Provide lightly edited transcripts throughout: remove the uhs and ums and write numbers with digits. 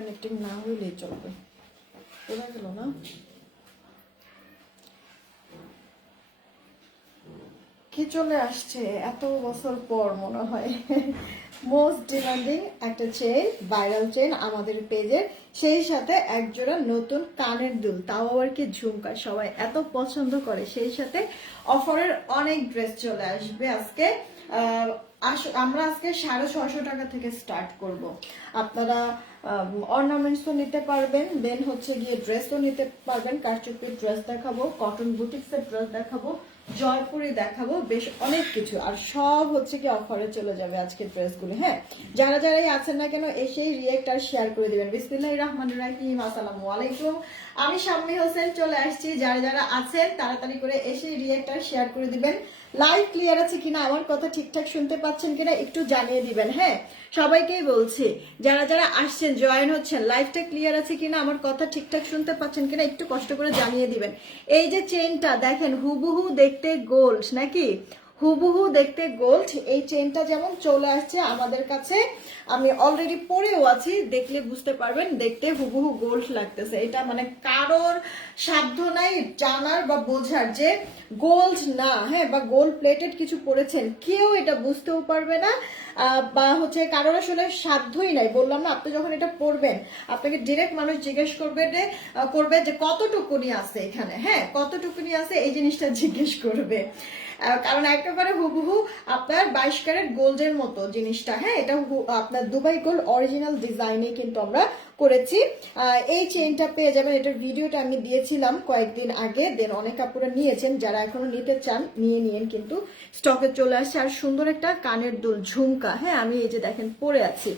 Connecting না হইলেই চলবে। বোঝা গেল না? কি চলে আসছে এত বছর পর মনে হয় মোস্ট ডিমান্ডিং একটা চেইন, ভাইরাল চেইন আমাদের পেজের, সেই সাথে একজোড়া নতুন কানের দুল, তাও আবার কি ঝুমকা, সবাই এত পছন্দ করে। সেই সাথে অফারের অনেক ড্রেস চলে আসবে আজকে। আমরা আজকে 650 টাকা থেকে স্টার্ট করব। আপনারা অর্নামেন্টসও নিতে পারবেন, দেন হচ্ছে গিয়ে ড্রেসও নিতে পারবেন। কারচুপির ড্রেস দেখাবো, কটন বুটিক্সের ড্রেস দেখাবো, জয়পুরি দেখাবো, বেশ অনেক কিছু। আর সব হচ্ছে কি অফারে চলে যাবে আজকের ড্রেসগুলো। হ্যাঁ, যারা যারাই আছেন না কেন এসেই রিয়েক্ট আর শেয়ার করে দিবেন। বিসমিল্লাহির রহমানির রহিম, আসসালামু আলাইকুম। আমি শাম্মী হোসেন চলে আসছি। যারা যারা আছেন তাড়াতাড়ি করে এসে রিয়েক্ট আর শেয়ার করে দিবেন। লাইভ ক্লিয়ার আছে কিনা, আমার কথা ঠিকঠাক শুনতে পাচ্ছেন কিনা একটু জানিয়ে দিবেন। হ্যাঁ, সবাইকেই বলছি, যারা যারা আসছেন জয়েন হচ্ছেন, লাইভটা ক্লিয়ার আছে কিনা, আমার কথা ঠিকঠাক শুনতে পাচ্ছেন কিনা একটু কষ্ট করে জানিয়ে দিবেন। এই যে চেইনটা দেখেন, হুবহু দেখতে গোল্ড নাকি, হুবহু দেখতে গোল্ড। এই চেইনটা যেমন চলে আসছে আমাদের কাছে, আমি অলরেডি পরেও আছি, দেখলে বুঝতে পারবেন দেখতে হুবহু গোল্ড লাগতেছে। এটা মানে কারোর সাধ্য নাই জানার বা বোঝার যে গোল্ড না, হ্যাঁ, বা গোল্ড প্লেটেড কিছু পরেছেন, কেউ এটা বুঝতেও পারবে না। বা হচ্ছে কারোর আসলে সাধ্যই নাই। বললাম না, আপনি যখন এটা পরবেন আপনাকে ডিরেক্ট মানুষ জিজ্ঞেস করবে যে কতটুকুনি আছে এখানে, হ্যাঁ, কতটুকুনি আছে, এই জিনিসটা জিজ্ঞেস করবে। কারণ একেবারে হুবহু আপনার 22 ক্যারেট গোল্ডের মতো জিনিসটা। হ্যাঁ, এটা আপনার দুবাই গোল্ড অরিজিনাল ডিজাইনে কিন্তু আমরা করেছি। এই চেইনটা পেয়ে যাবেন, এটার ভিডিওটা আমি দিয়েছিলাম কয়েকদিন আগে, দেন অনেক কাপড়ে নিয়েছেন, যারা এখনো নিতে চান নিয়ে নিয়েন, কিন্তু স্টকে চলে আসছে। আর সুন্দর একটা কানের দুল ঝুমকা, হ্যাঁ, আমি এই যে দেখেন পরে আছি,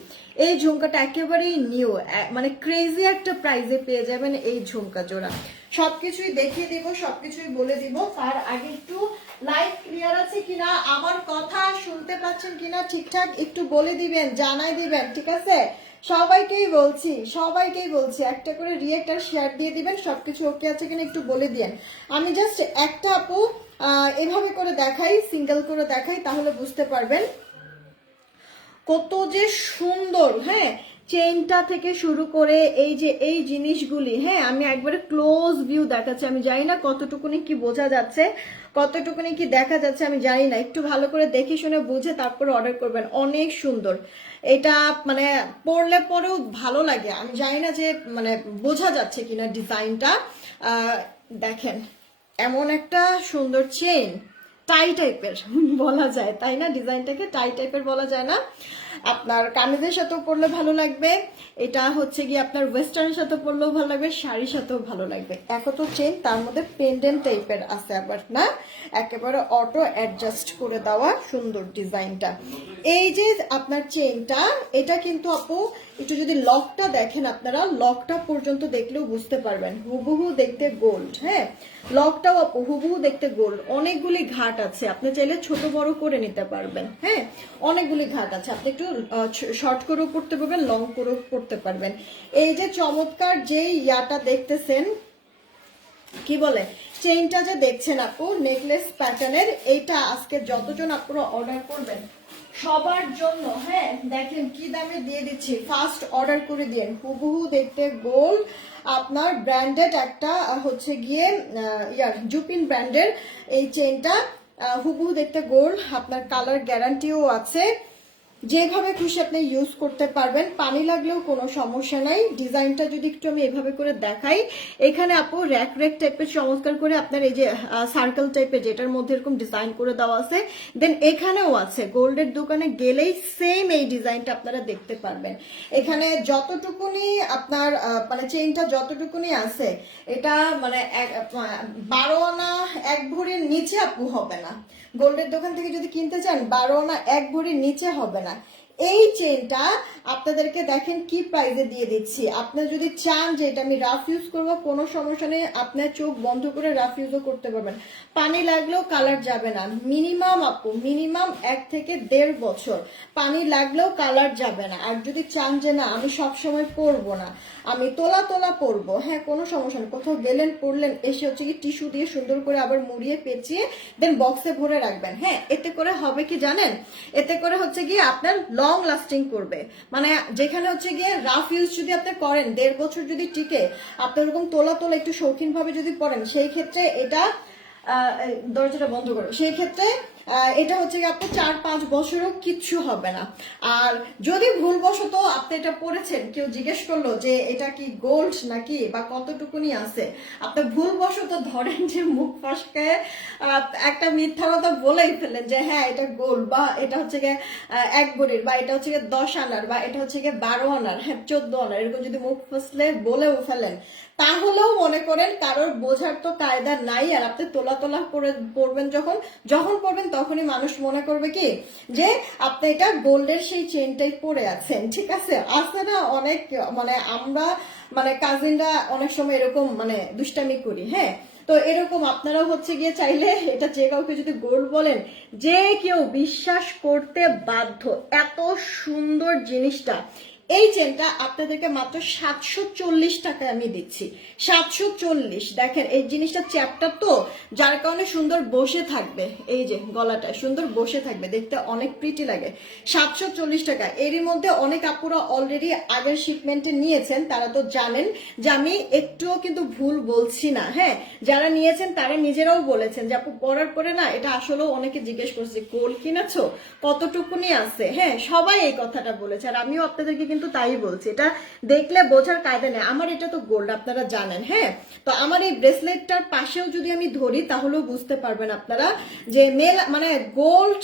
এই ঝুমকাটা একেবারেই নিউ, মানে ক্রেজি একটা প্রাইজে পেয়ে যাবেন এই ঝুমকা জোড়া। সবকিছুই দেখিয়ে দিব, সবকিছুই বলে দিব। তার আগে একটু লাইভ ক্লিয়ার আছে কিনা, আমার কথা শুনতে পাচ্ছেন কিনা ঠিকঠাক একটু বলে দিবেন, জানাই দিবেন, ঠিক আছে? সবাইকেই বলছি একটা করে রিয়েক্ট আর শেয়ার দিয়ে দিবেন। সবকিছু ওকে আছে কিনা একটু বলে দিয়েন। আমি জাস্ট একটা আপু এভাবে করে দেখাই, সিঙ্গেল করে দেখাই, তাহলে বুঝতে পারবেন কত যে সুন্দর। হ্যাঁ, চেইনটা থেকে শুরু করে এই যে এই জিনিসগুলি, হ্যাঁ, আমি একবারে ক্লোজ ভিউ দেখাচ্ছি। আমি জানি না কতটুকুনি কি বোঝা যাচ্ছে, কতটুকুনি কি দেখা যাচ্ছে আমি জানি না। একটু ভালো করে দেখে শুনে বুঝে তারপর অর্ডার করবেন। অনেক সুন্দর এটা, মানে পরলে পরেও ভালো লাগে। আমি জানি না যে মানে বোঝা যাচ্ছে কিনা ডিজাইনটা। দেখেন এমন একটা সুন্দর চেইন, টাই টাইপের বলা যায় তাই না, ডিজাইনটাকে টাই টাইপের বলা যায় না। আপনার কামিজের সাথেও পরলে ভালো লাগবে, এটা হচ্ছে গিয়ে আপনার ওয়েস্টার্নের সাথে পরলেও ভালো লাগবে, শাড়ির সাথেও ভালো লাগবে। একত চেইন, তার মধ্যে পেন্ডেন্ট টাইপের আছে আবার না, একেবারে অটো অ্যাডজাস্ট করে দেওয়া সুন্দর ডিজাইনটা। এই যে আপনার চেইনটা, এটা কিন্তু আপু একটু যদি লকটা দেখেন, আপনারা লকটা পর্যন্ত দেখলেও বুঝতে পারবেন হুবহু দেখতে গোল্ড। হ্যাঁ, লকটাও আপু হুবহু দেখতে গোল্ড। অনেকগুলি ঘাট আছে, আপনি চাইলে ছোট বড় করে নিতে পারবেন। হ্যাঁ, অনেকগুলি ঘাট আছে, আপনি একটু শর্ট করেও পড়তে পারবেন, লং করেও পড়তে পারবেন। এই যে চমৎকার যে ইয়াটা দেখতেছেন, কি বলে চেইনটা যে দেখছেন আপু, নেকলেস প্যাটার্নের, এইটা আজকে যতজন আপনারা অর্ডার করবেন সবার জন্য, হ্যাঁ, দেখেন কি দামে দিয়ে দিচ্ছি, ফার্স্ট অর্ডার করে দিন। হুবহু দেখতে গোল্ড, আপনার ব্র্যান্ডেড একটা হচ্ছে গিয়ে জুপিন ব্র্যান্ডের এই চেইনটা, হুবহু দেখতে গোল্ড, আপনার কালার গ্যারান্টিও আছে। যেভাবে খুশি আপনি ইউজ করতে পারবেন, পানি লাগলেও কোনো সমস্যা নাই। ডিজাইনটা যদি একটু আমি এভাবে করে দেখাই, এখানে আপু র্যাক র্যাক টাইপের চমৎকার করে আপনার এই যে সার্কেল টাইপের, যেটার মধ্যে এরকম ডিজাইন করে দেওয়া আছে, দেন এখানেও আছে। গোল্ডের দোকানে গেলেই সেম এই ডিজাইনটা আপনারা দেখতে পারবেন। এখানে যতটুকুনি আপনার মানে চেইনটা যতটুকুনি আছে, এটা মানে 12 আনা 1 ভরির নিচে আপু হবে না। গোল্ডের দোকান থেকে যদি কিনতে চান 12 আনা 1 ভরির নিচে হবে না। এই চেইনটা আপনাদেরকে দেখেন কি প্রাইসে দিয়ে দিচ্ছি। আপনারা যদি চান যে এটা আমি রাফ ইউজ করবো, কোনো সমস্যা নেই, আপনার চোখ বন্ধ করে রাফ ইউজও করতে পারবেন, পানি লাগলেও কালার যাবে না। মিনিমাম আপু মিনিমাম 1 থেকে 1.5 বছর পানি লাগলেও কালার যাবে না। আর যদি চান যে না আমি সবসময় পরবো না, আমি তোলা তোলা পরবো, হ্যাঁ, কোনো সমস্যা নেই, কোথাও গেলেন পরলেন, এসে হচ্ছে কি টিস্যু দিয়ে সুন্দর করে আবার মুড়িয়ে পেঁচিয়ে দেন বক্সে ভরে রাখবেন। হ্যাঁ, এতে করে হবে কি জানেন, এতে করে হচ্ছে কি আপনার লং লং লাস্টিং করবে, মানে যেখানে হচ্ছে গিয়ে রাফ ইউজ যদি আপনি করেন 1.5 বছর যদি টিকে, আপনি এরকম তোলা তোলা একটু শৌখিন ভাবে যদি পরেন, সেই ক্ষেত্রে এটা দরজাটা বন্ধ করো, সেই ক্ষেত্রে এটা হচ্ছে কি আপনার 4-5 বছরও কিচ্ছু হবে না। আর যদি ভুলবশত আপনি এটা পড়েছেন, কেউ জিজ্ঞেস করলো যে এটা কি গোল্ড নাকি বা কতটুকুনি আছে, আপনি ভুলবশত ধরেন যে মুখ ফসকে একটা মিথ্যা কথা বলেই ফেলেন যে হ্যাঁ এটা গোল্ড, বা এটা হচ্ছে গিয়ে 1 ভরির, বা এটা হচ্ছে গিয়ে 10 আনার, বা এটা হচ্ছে গিয়ে 12 আনার, হ্যাঁ 14 আনার, এরকম যদি মুখ ফসলে বলেও ফেলেন, তাহলেও মনে করেন কারোর বোঝার তো কায়দা নাই। আর আপনি তোলা তোলা করে পড়বেন, যখন পড়বেন তখনই মানুষ মনে করবে কি যে আপনি এটা গোল্ডের সেই চেনটাই পরে আছেন, ঠিক আছে? আছে না অনেক, মানে আমরা মানে কাজিনরা অনেক সময় এরকম মানে দুষ্টামি করি, হ্যাঁ। তো এরকম আপনারা হচ্ছে গিয়ে চাইলে এটা যে কাউকে যদি গোল্ড বলেন, যে কেউ বিশ্বাস করতে বাধ্য। এত সুন্দর জিনিসটা, এই চেনটা আপনাদেরকে মাত্র 740 টাকায় আমি দিচ্ছি। 740, দেখেন এই জিনিসটা চ্যাপ্টার তো, যার কারণে সুন্দর বসে থাকবে, এই যে গলাটা সুন্দর বসে থাকবে, দেখতে অনেক প্রিটি লাগে। 740 টাকা। এরই মধ্যে অনেক আপুরা অলরেডি আগের শিপমেন্টে নিয়েছেন, তারা তো জানেন যে আমি একটুও কিন্তু ভুল বলছি না, হ্যাঁ। যারা নিয়েছেন তারা নিজেরাও বলেছেন যে আপু পরার পরে না এটা আসলেও অনেকে জিজ্ঞেস করছে গোল্ড কিনেছো কতটুকুনি আছে, হ্যাঁ সবাই এই কথাটা বলেছে। আর আমিও আপনাদেরকে কিন্তু তাই বলছি, এটা দেখলে বোঝার কায়দা নেই। আমার এটা তো গোল্ড আপনারা জানেন, হ্যাঁ। তো আমার এই ব্রেসলেটটার পাশেও যদি আমি ধরি তাহলেও বুঝতে পারবেন আপনারা যে মেল মানে গোল্ড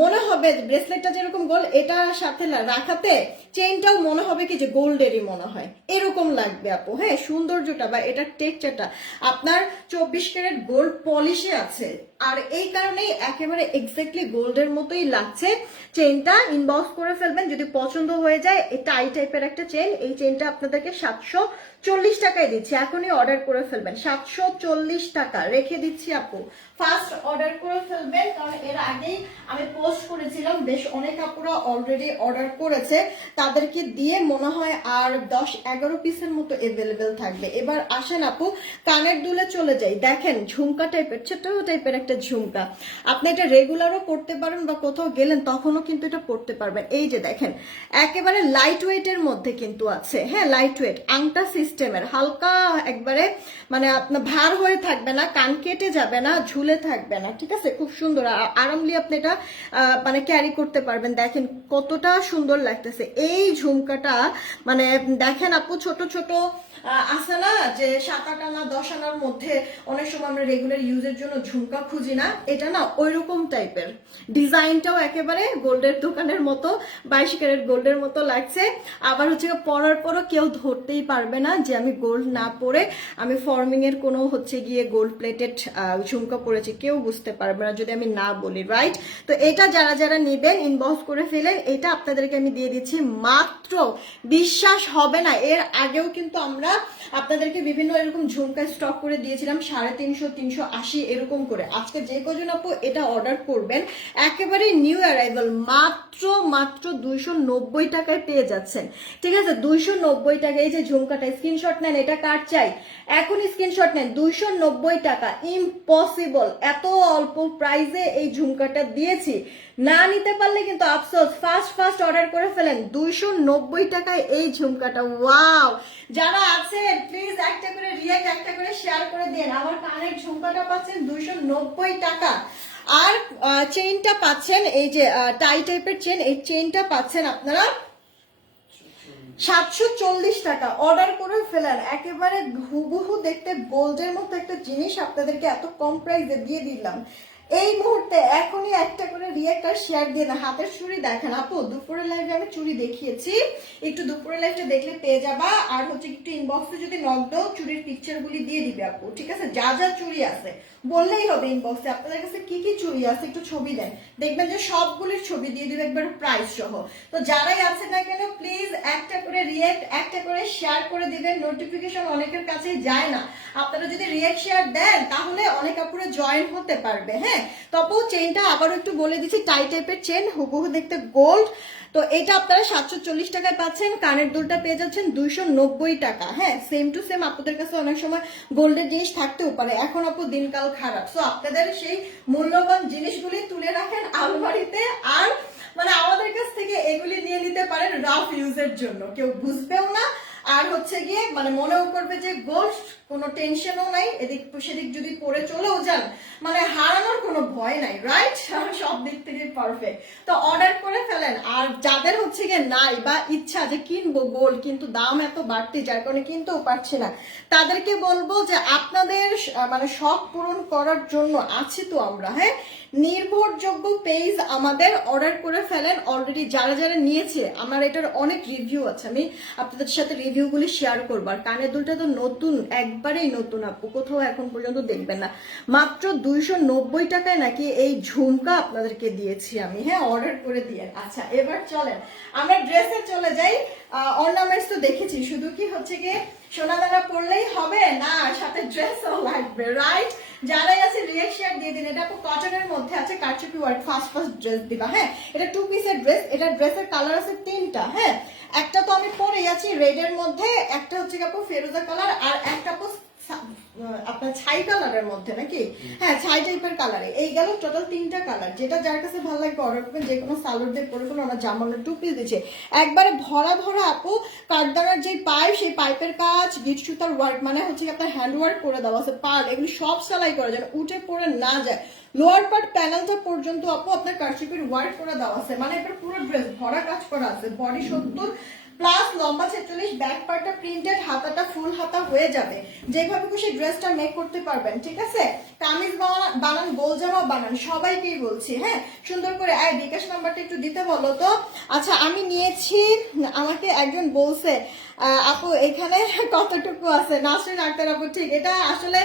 মনে হবে, ব্রেসলেটটা যেরকম গোল্ড, এটার সাথে রাখাতে চেইনটাও মনে হবে কি যে গোল্ডেরই মনে হয়, এরকম লাগবে আপু, হ্যাঁ। সৌন্দর্যটা বা এটার টেক্সচারটা আপনার 24 ক্যারেট গোল্ড পলিশে আছে, আর এই কারণেই একেবারে এক্স্যাক্টলি গোল্ডের মতোই লাগছে। চেইনটা ইনবক্স করে ফেলবেন যদি পছন্দ হয়ে যায়। এটা এই টাইপের একটা চেইন, এই চেইনটা আপনাদেরকে 740 টাকায় দিচ্ছি, এখনই অর্ডার করে ফেলবেন। 740 টাকা রেখে দিচ্ছি আপু, ফার্স্ট অর্ডার করে ফেলবেন, কারণ এর আগেই আমি পোস্ট করেছিলাম, বেশ অনেক আপুরা অলরেডি অর্ডার করেছে, তাদেরকে দিয়ে মনে হয় আর 10-11 পিসের মতো এভেলেবেল থাকবে। এবার আসেন আপু কানের দুলে চলে যাই। দেখেন ঝুমকা টাইপের, ছোট টাইপের একটা ঝুমকা, আপনি এটা রেগুলারও পড়তে পারেন বা কোথাও গেলেন তখনও কিন্তু এটা পড়তে পারবেন। এই যে দেখেন একেবারে লাইট ওয়েটের মধ্যে কিন্তু আছে, হ্যাঁ লাইট ওয়েট, আংটা সিস্টেমের, হালকা একবারে, মানে আপনার ভার হয়ে থাকবে না, কান কেটে যাবে না, ঝুলে থাকবে না, ঠিক আছে? খুব সুন্দর আরামলি আপনি এটা মানে ক্যারি করতে পারবেন। দেখেন কতটা সুন্দর লাগতেছে এই ঝুমকাটা, মানে দেখেন আপু ছোট ছোট আছে না যে 7-8 আনা 10 আনার মধ্যে অনেক সময় আমরা রেগুলার ইউজের জন্য ঝুমকা খুঁজি না, এটা না ওইরকম টাইপের, ডিজাইনটাও একেবারে গোল্ডের দোকানের মতো, 22 ক্যারেট গোল্ডের মতো লাগছে। আবার হচ্ছে পরার পরও কেউ ধরতেই পারবে না যে আমি গোল্ড না পরে আমি ফর্মিং এর কোনো হচ্ছে গিয়ে গোল্ড প্লেটেড ঝুমকা পরেছি, কেউ বুঝতে পারবে না যদি আমি না বলি, রাইট? তো এটা যারা যারা নেবেন ইনবক্স করে ফেলেন, এটা আপনাদেরকে আমি দিয়ে দিচ্ছি মাত্র, বিশ্বাস হবে না, এর আগেও কিন্তু আমরা আপনাদেরকে বিভিন্ন এরকম ঝুমকা স্টক করে দিয়েছিলাম 350, 380 এরকম করে। আজকে যে কজন আপু এটা অর্ডার করবেন একেবারে নিউ অ্যারাইভাল, মাত্র 290 টাকায় পেয়ে যাচ্ছেন, ঠিক আছে? 290 টাকা। এই যে ঝুমকাটা স্ক্রিনশট নেন, এটা কার চাই এখনই স্ক্রিনশট নেন। 290 টাকা, ইম্পসিবল, এত অল্প প্রাইসে এই ঝুমকাটা দিয়েছি, না নিতে পারলে কিন্তু আফসোস। ফার্স্ট অর্ডার করে ফেলেন, 290 টাকায় এই ঝুমকাটা। ওয়াও, যারা আছে প্লিজ একটা করে রিয়েক্ট, একটা করে শেয়ার করে দেন। আমার কানের ঝুমকাটা পাচ্ছেন 290 টাকা, আর চেইনটা পাচ্ছেন এই যে টাই টাইপের চেন, এই চেইনটা পাচ্ছেন আপনারা 740 টাকা। অর্ডার করে ফেলেন, একেবারে হুবহু দেখতে গোল্ডের মতো একটা জিনিস আপনাদেরকে এত কম প্রাইসে দিয়ে দিলাম এই মুহূর্তে। এখনই একটা করে রিয়েক্ট আর শেয়ার দিয়ে না। হাতের চুড়ি দেখেন আপু, দুপুরের লাইভে আমি চুড়ি দেখিয়েছি, একটু দুপুরের লাইভটা দেখলে পেয়ে যাবা। আর হচ্ছে একটু ইনবক্সে যদি নক দাও চুড়ির পিকচার গুলি দিয়ে দিবে আপু, ঠিক আছে? যা যা চুড়ি আছে বললেই হবে ইনবক্সে আপনাদের কাছে কি কি চুড়ি আছে একটু ছবি দেন, দেখবেন যে সবগুলির ছবি দিয়ে দিবে একবার প্রাইস সহ। তো যারাই আছেন না কেন প্লিজ একটা করে রিয়েক্ট, একটা করে শেয়ার করে দিবেন। নোটিফিকেশন অনেকের কাছে যায় না, আপনারা যদি রিয়েক্ট শেয়ার দেন তাহলে অনেক আপুরে জয়েন হতে পারবে, হ্যাঁ। তবু চেইনটা আবারও একটু বলে দিচ্ছি, টাই টাইপের চেন, হুবহু দেখতে গোল্ড। তো এটা আপনারা 740 টাকায় পাচ্ছেন। কানের দুলটা পেয়ে যাচ্ছেন 290 টাকা, হ্যাঁ। সেম টু সেম আপনাদের কাছে অনেক সময় গোল্ডের জিনিস থাকতেও পারে, এখন আপু দিনকাল খারাপ, সো আপনাদের সেই মূল্যবান জিনিসগুলি তুলে রাখেন আলমারিতে। আর মানে আমাদের কাছ থেকে এগুলি নিয়ে নিতে পারেন রাফ ইউজের জন্য, কেউ বুঝবেও না, আর হচ্ছে গিয়ে মানে মনেও করবে যে গোল্ড, কোনো টেনশনও নাই, এদিক সেদিক যদি পরে চলেও যান মানে হারানোর কোনো ভয় নাই, রাইট? সব দিক থেকে পারফেক্ট। তো অর্ডার করে ফেলেন। আর যাদের হচ্ছে গিয়ে নাই বা ইচ্ছা যে কিনবো গোল্ড কিন্তু দাম এত বাড়তি যার কারণে কিনতেও পারছি না, তাদেরকে বলবো যে আপনাদের মানে শখ পূরণ করার জন্য আছি তো আমরা, হ্যাঁ, নির্ভরযোগ্য পেজ আমাদের, অর্ডার করে ফেলেন। অলরেডি যারা যারা নিয়েছে আমার এটার অনেক রিভিউ আছে, আমি আপনাদের সাথে রিভিউগুলি শেয়ার করবো। আর কানের দুলটা তো নতুন, একবারেই নতুন আপু, কোথাও এখন পর্যন্ত দেখবেন না। মাত্র 290 টাকায় নাকি এই ঝুমকা আপনাদেরকে দিয়েছি আমি, হ্যাঁ, অর্ডার করে দিয়ে। আচ্ছা এবার চলেন আমরা ড্রেসে চলে যাই। অর্নামেন্টস তো দেখেছি, শুধু কি হচ্ছে গিয়ে সোনা দানা পরলেই হবে না, সাথে ড্রেসও লাগবে, রাইট? যারাই আছে রিয়েকশন দিয়ে দিন। এটা কটনের মধ্যে আছে, কারচুপি ওয়ার্ক, ফার্স্ট ড্রেস দিবা, হ্যাঁ। এটা 2 পিসের ড্রেস, এটা ড্রেসের কালার আছে 3টা, হ্যাঁ। একটা তো আমি পরেই আছি রেডের মধ্যে, একটা হচ্ছে কাপু ফেরোজা কালার, আর একটা আপনার ছাই কালারের মধ্যে নাকি, হ্যাঁ ছাই টাইপের কালারে। এই গেল টোটাল 3টা কালার, যেটা যার কাছে ভালো লাগবে অর্ডার করবেন। যে কোনো সালোয়ার দিয়ে পরে ফেলে, ওরা জামানোর 2 পিস দিচ্ছে একবারে ভরা ভরা আপু। কাঠদানার যে পাইপ, সেই পাইপের কাজ, গিট সুতার ওয়ার্ক, মানে হচ্ছে আপনার হ্যান্ড ওয়ার্ক করে দেওয়া আছে, পার্ল এগুলি সব সেলাই করা যায়, উঠে পড়ে না যায়। লোয়ার পার্ট প্যানেলটা পর্যন্ত আপু আপনার কারচুপির ওয়ার্ক করে দেওয়া আছে, মানে এটা পুরো ড্রেস ভরা কাজ করা আছে। বডি 70 প্লাস, লম্বা 46, ব্যাক পার্টটা প্রিন্টেড, হাতাটা ফুল হাতা হয়ে যাবে, যেভাবে খুশি ড্রেসটা মেক করতে পারবেন, ঠিক আছে? কামিজ বানান, গোল জামা বানান, সবাইকেই বলছি, হ্যাঁ, সুন্দর করে। আর বিকাশ নাম্বারটা একটু দিতে বলো তো। আচ্ছা আমি নিয়েছি, আমাকে একজন বলছে আপু এখানে কতটুকু আছে, নাসরিন আক্তার আপু, ঠিক, এটা আসলে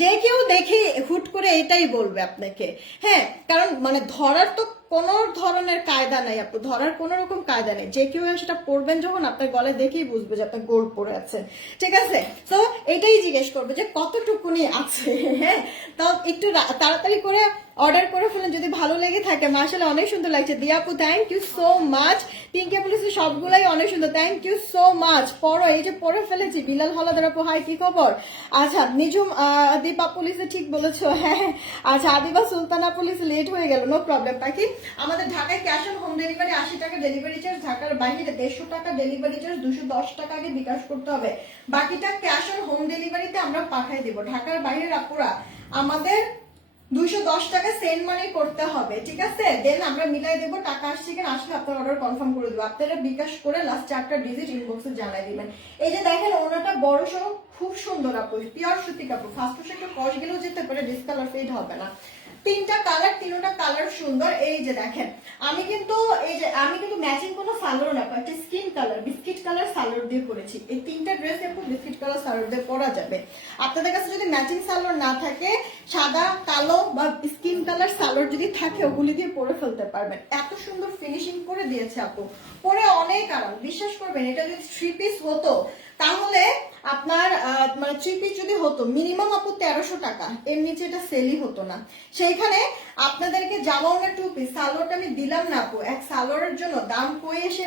যে কেউ দেখে হুট করে এটাই বলবে আপনাকে, হ্যাঁ, কারণ মানে ধরার তো কোন ধরনের কায়দা নাই আপু, ধরার কোন রকম কায়দা নেই। যে কেউ সেটা পরবেন যখন আপনার গলায় দেখেই বুঝবে যে আপনার গোল্ড পরে আছে, ঠিক আছে? তো এটাই জিজ্ঞেস করবে যে কতটুকুনি আছে, হ্যাঁ। তো একটু তাড়াতাড়ি করে অর্ডার করে ফেলেন যদি ভালো লেগে থাকে। মাশাআল্লাহ অনেক সুন্দর লাগছে। দিয়া আপু thank you so much. Pinky আপু সবগুলাই অনেক সুন্দর, থ্যাংক ইউ সো মাচ। পরো, এই যে পরে ফেলেছি। বিলাল হলাদার আপু হাই, কি খবর? আচ্ছা নিজুম দীপা পুলিশে ঠিক বলেছো, হ্যাঁ। আচ্ছা আদিবা সুলতানা পুলিশ লেট হয়ে গেল, নো প্রবলেম পাখি। আমাদের ঢাকায় ক্যাশ অন হোম ডেলিভারি 80 টাকা ডেলিভারি চার্জ, ঢাকার বাইরে 150 টাকা ডেলিভারি চার্জ, 210 টাকা আগে বিকাশ করতে হবে, বাকিটা ক্যাশ অন হোম ডেলিভারিতে আমরা পাঠিয়ে দিব। ঢাকার বাইরের আপুরা আমাদের 210 টাকা সেন্ড মানি করতে হবে, ঠিক আছে? দেন আমরা মিলাই দেবো, টাকা আসছে কিনা, আসলে আপনার অর্ডার কনফার্ম করে দেবো। আপনারা বিকাশ করে লাস্ট 4টা ডিজিট ইনবক্সে জানাই দিবেন। এই যে দেখেন ওনাটা বড় সড়ো, খুব সুন্দর আপু, পিওর সুতি কাপড়, ফার্স্ট পোশাক একটু কস গেলেও যেতে পারে, ডিসকালার ফেড হবে না। 3টা কালার, 3টা কালার সুন্দর। এই যে দেখেন আমি কিন্তু ম্যাচিং কোনো সালোয়ার না, একটা skin colour, biscuit colour salwar দিয়ে করেছি। এই 3টা ড্রেস এখন বিস্কিট কালার সালোয়ার দিয়ে পরা যাবে। আপনাদের কাছে যদি ম্যাচিং সালোয়ার না থাকে, সাদা কালো বা স্কিন কালার সালোয়ার যদি থাকে, ওগুলি দিয়ে পরে ফেলতে পারবেন। এত সুন্দর ফিনিশিং করে দিয়েছে আপু, পরে অনেক আরাম, বিশ্বাস করবেন। এটা যদি 3 পিস হতো তাহলে আপনার মানে 3 পিস যদি হতো মিনিমাম আপু 1300 টাকা, এর নিচে এটা সেলই হতো না। সেইখানে আপনাদেরকে জামাওনা 2 পিস সালোয়ারটা আমি দিলাম না আপু, এক সালোয়ারের জন্য দাম কই এসে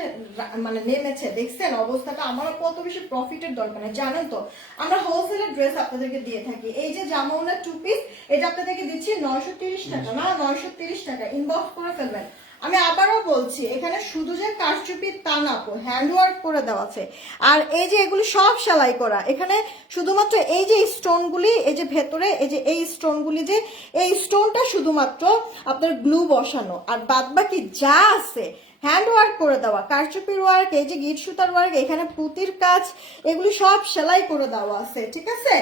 মানে নেমেছে, দেখছেন অবস্থাটা। আমার কত বেশি প্রফিটের দরকার নেই, জানেন তো আমরা হোলসেলের ড্রেস আপনাদেরকে দিয়ে থাকি। এই যে জামাওনা 2 পিস, এটা আপনাদেরকে দিচ্ছি 930 টাকা, না 930 টাকা, ইনবক্স করে ফেলবেন। আমি আবারও বলছি, এখানে শুধু যে কারচুপি তা না আপু, হ্যান্ড ওয়ার্ক করে দেওয়া আছে। আর এই যে এগুলি সব সেলাই করা, এখানে শুধুমাত্র এই যে স্টোনগুলি, এই যে ভেতরে এই যে এই স্টোনগুলি, যে এই স্টোনটা শুধুমাত্র আপনার গ্লু বসানো, আর বাদ বাকি যা আছে হ্যান্ড ওয়ার্ক করে দেওয়া, কারচুপির ওয়ার্ক, এই যে গিট সুতার ওয়ার্ক, এখানে পুঁতির কাজ, এগুলি সব সেলাই করে দেওয়া আছে, ঠিক আছে?